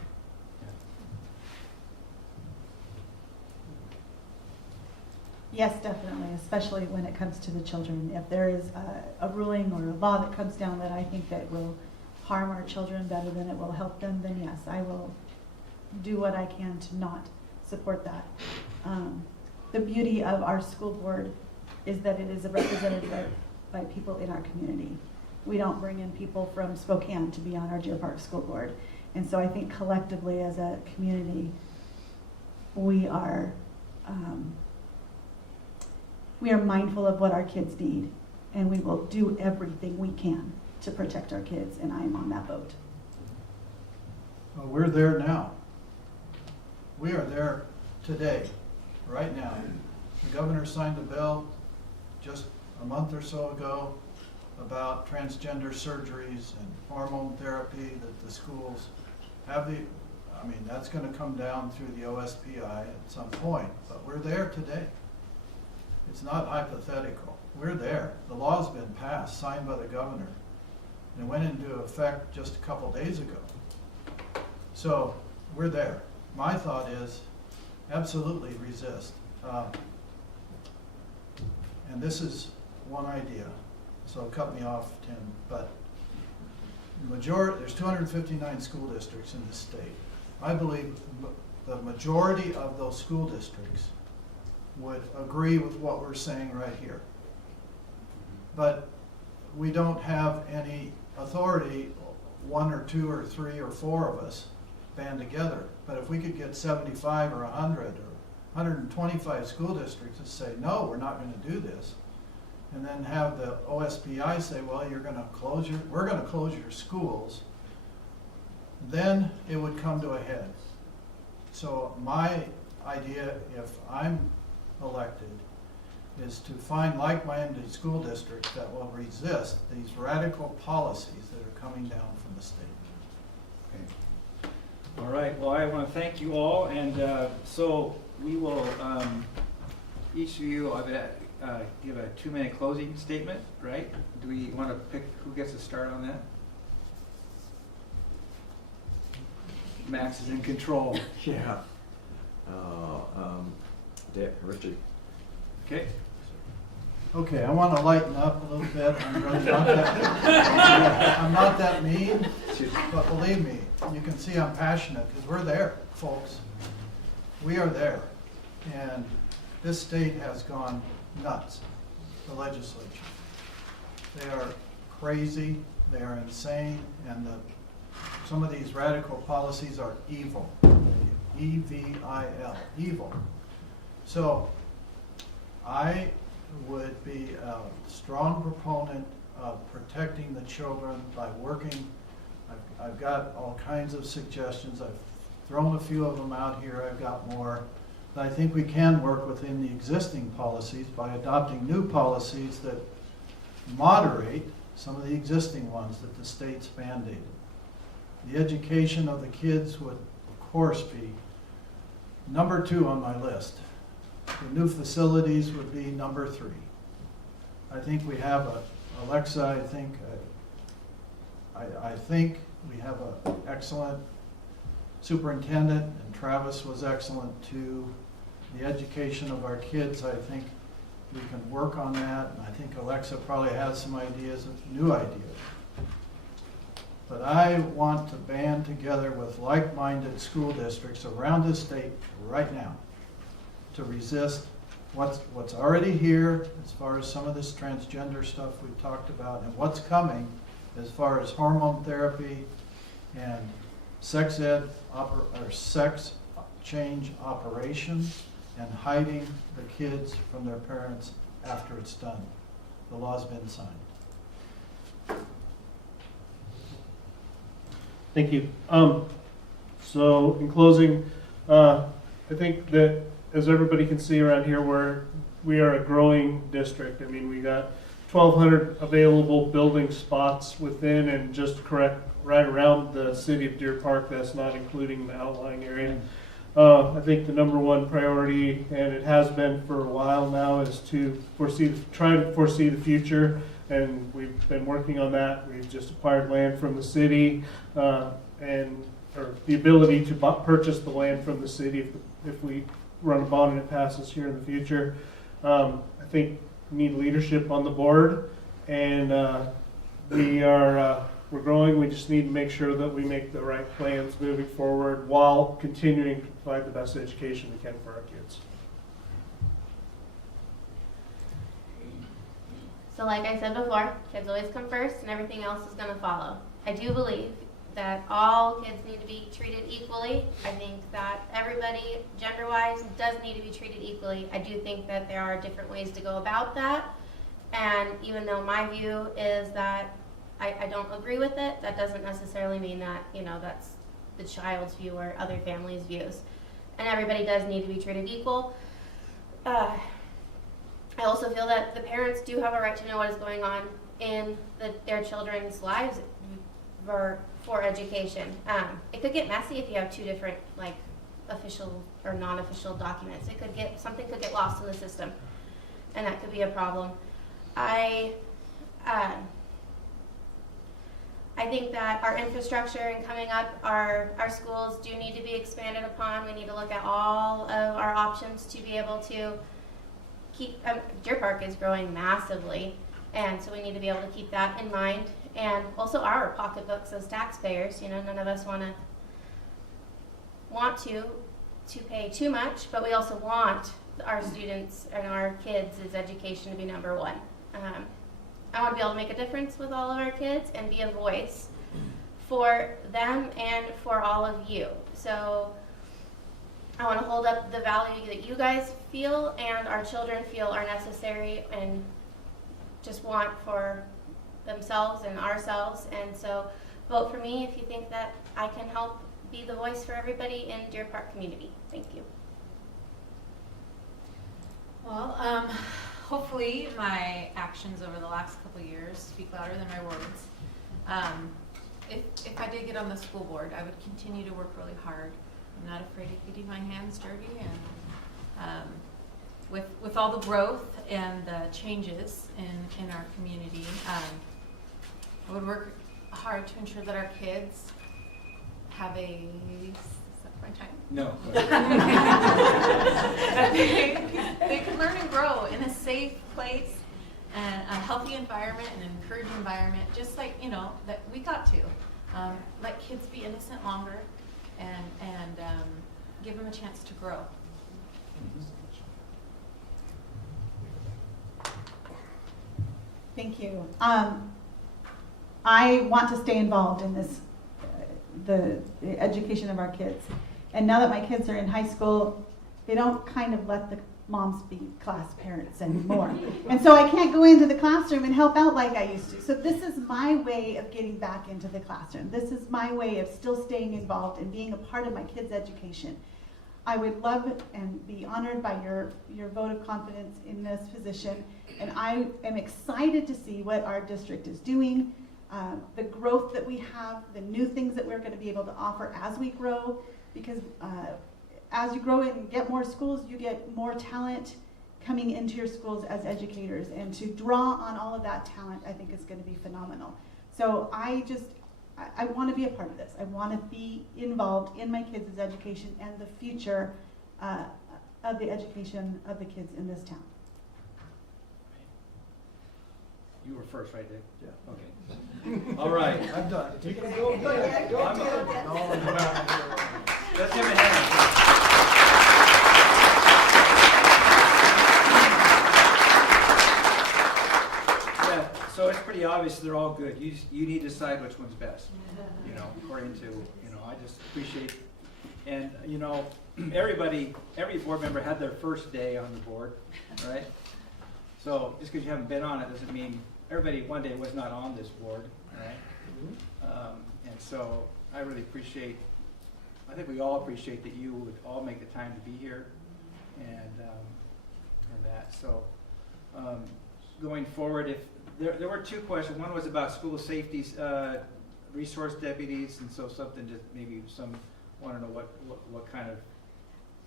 Yes, definitely, especially when it comes to the children. If there is a ruling or a law that comes down that I think that will harm our children better than it will help them, then yes, I will do what I can to not support that. The beauty of our school board is that it is represented by people in our community. We don't bring in people from Spokane to be on our Deer Park School Board. And so I think collectively as a community, we are mindful of what our kids need, and we will do everything we can to protect our kids, and I am on that boat. Well, we're there now. We are there today, right now. The governor signed a bill just a month or so ago about transgender surgeries and hormone therapy that the schools have that's going to come down through the OSPI at some point, but we're there today. It's not hypothetical. We're there. The law's been passed, signed by the governor, and it went into effect just a couple days ago. So we're there. My thought is absolutely resist. And this is one idea, so cut me off, Tim, but there's 259 school districts in the state. I believe the majority of those school districts would agree with what we're saying right here. But we don't have any authority, one or two or three or four of us band together. But if we could get 75 or 100 or 125 school districts to say, no, we're not going to do this, and then have the OSPI say, well, we're going to close your schools, then it would come to a head. So my idea, if I'm elected, is to find like-minded school districts that will resist these radical policies that are coming down from the state. Okay. All right, well, I want to thank you all, and so we will, each of you, give a 2-minute closing statement, right? Do we want to pick who gets to start on that? Max is in control. Yeah. Richard. Okay. Okay, I want to lighten up a little bit. I'm really not that, I'm not that mean, but believe me, you can see I'm passionate because we're there, folks. We are there. And this state has gone nuts, the legislature. They are crazy, they are insane, and some of these radical policies are evil. E-V-I-L, evil. So I would be a strong proponent of protecting the children by working. I've got all kinds of suggestions. I've thrown a few of them out here, I've got more. But I think we can work within the existing policies by adopting new policies that moderate some of the existing ones that the state's mandated. The education of the kids would, of course, be number 2 on my list. The new facilities would be number 3. I think we have Alexa, I think we have an excellent superintendent, and Travis was excellent too. The education of our kids, I think we can work on that, and I think Alexa probably has some ideas, new ideas. But I want to band together with like-minded school districts around the state right now to resist what's already here as far as some of this transgender stuff we've talked about, and what's coming as far as hormone therapy and sex change operations and hiding the kids from their parents after it's done. The law's been signed. Thank you. So in closing, I think that as everybody can see around here, we are a growing district. I mean, we got 1,200 available building spots within and just right around the city of Deer Park. That's not including the outlying area. I think the number one priority, and it has been for a while now, is to try and foresee the future, and we've been working on that. We've just acquired land from the city, or the ability to purchase the land from the city if we run a bond and it passes here in the future. I think we need leadership on the board, and we're growing. We just need to make sure that we make the right plans moving forward while continuing to provide the best education we can for our kids. So like I said before, kids always come first and everything else is going to follow. I do believe that all kids need to be treated equally. I think that everybody, gender-wise, does need to be treated equally. I do think that there are different ways to go about that. And even though my view is that I don't agree with it, that doesn't necessarily mean that, that's the child's view or other families' views. And everybody does need to be treated equal. I also feel that the parents do have a right to know what is going on in their children's lives for education. It could get messy if you have two different official or non-official documents. Something could get lost in the system, and that could be a problem. I think that our infrastructure and coming up, our schools do need to be expanded upon. We need to look at all of our options to be able to keep, Deer Park is growing massively, and so we need to be able to keep that in mind. And also our pocketbooks as taxpayers, none of us want to pay too much, but we also want our students and our kids' education to be number one. I want to be able to make a difference with all of our kids and be a voice for them and for all of you. So I want to hold up the value that you guys feel and our children feel are necessary and just want for themselves and ourselves. And so vote for me if you think that I can help be the voice for everybody in Deer Park community. Thank you. Well, hopefully my actions over the last couple of years speak louder than my words. If I did get on the school board, I would continue to work really hard. I'm not afraid of getting my hands dirty, and with all the growth and the changes in our community, I would work hard to ensure that our kids have a... Is that my time? No. They can learn and grow in a safe place and a healthy environment, an encouraging environment, just like, that we got to. Let kids be innocent longer and give them a chance to grow. Thank you. I want to stay involved in this, the education of our kids. And now that my kids are in high school, they don't kind of let moms be class parents anymore. And so I can't go into the classroom and help out like I used to. So this is my way of getting back into the classroom. This is my way of still staying involved and being a part of my kids' education. I would love and be honored by your vote of confidence in this position. And I am excited to see what our district is doing, the growth that we have, the new things that we're going to be able to offer as we grow. Because as you grow and get more schools, you get more talent coming into your schools as educators. And to draw on all of that talent, I think is going to be phenomenal. So I want to be a part of this. I want to be involved in my kids' education and the future of the education of the kids in this town. You were first, right, Dick? Yeah. Okay. All right. I'm done. You can go. Yeah, go I'm ahead. Let's give him a hand. Yeah, so it's pretty obvious they're all good. You need to decide which one's best, according to, I just appreciate, and, every board member had their first day on the board, right? So just because you haven't been on it doesn't mean everybody one day was not on this board, right? And so I really appreciate, I think we all appreciate that you would all make the time to be here and that. So going forward, if there were two questions. One was about school safety resource deputies, and so something that maybe some want to know what kind of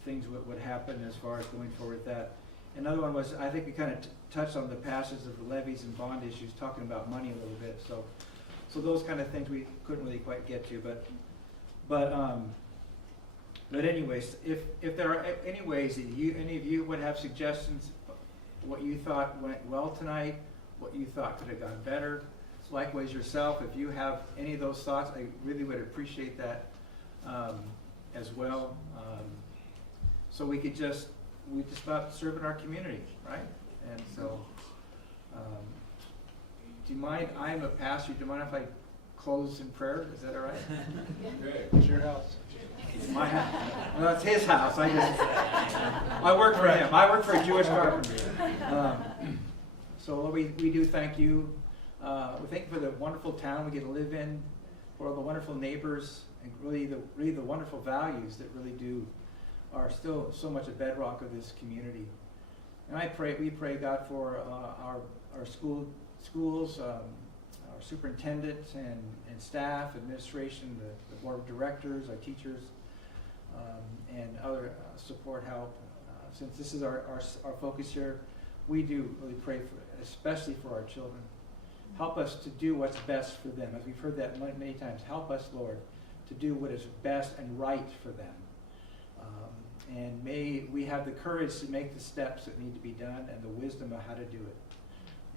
things would happen as far as going forward with that. Another one was, I think we kind of touched on the passage of the levies and bond issues, talking about money a little bit. So those kind of things we couldn't really quite get to, but anyways, if there are any ways that any of you would have suggestions, what you thought went well tonight, what you thought could have gone better, likewise yourself, if you have any of those thoughts, I really would appreciate that as well. So we just about serving our community, right? And so, do you mind? I'm a pastor. Do you mind if I close in prayer? Is that all right? Great. It's your house. It's my house. Well, it's his house. I work for him. I work for a Jewish carpenter. So Lord, we do thank you. We thank you for the wonderful town we get to live in, for all the wonderful neighbors, and really the wonderful values that really are still so much a bedrock of this community. And we pray, God, for our schools, our superintendent and staff, administration, the board of directors, our teachers, and other support help. Since this is our focus here, we do really pray especially for our children. Help us to do what's best for them. As we've heard that many times, help us, Lord, to do what is best and right for them. And may we have the courage to make the steps that need to be done and the wisdom of how to do it.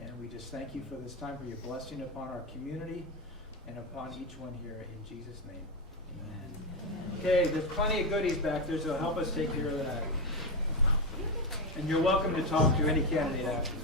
And we just thank you for this time, for your blessing upon our community and upon each one here in Jesus' name. Amen. Okay, there's plenty of goodies back there, so help us take care of that. And you're welcome to talk to any candidate after.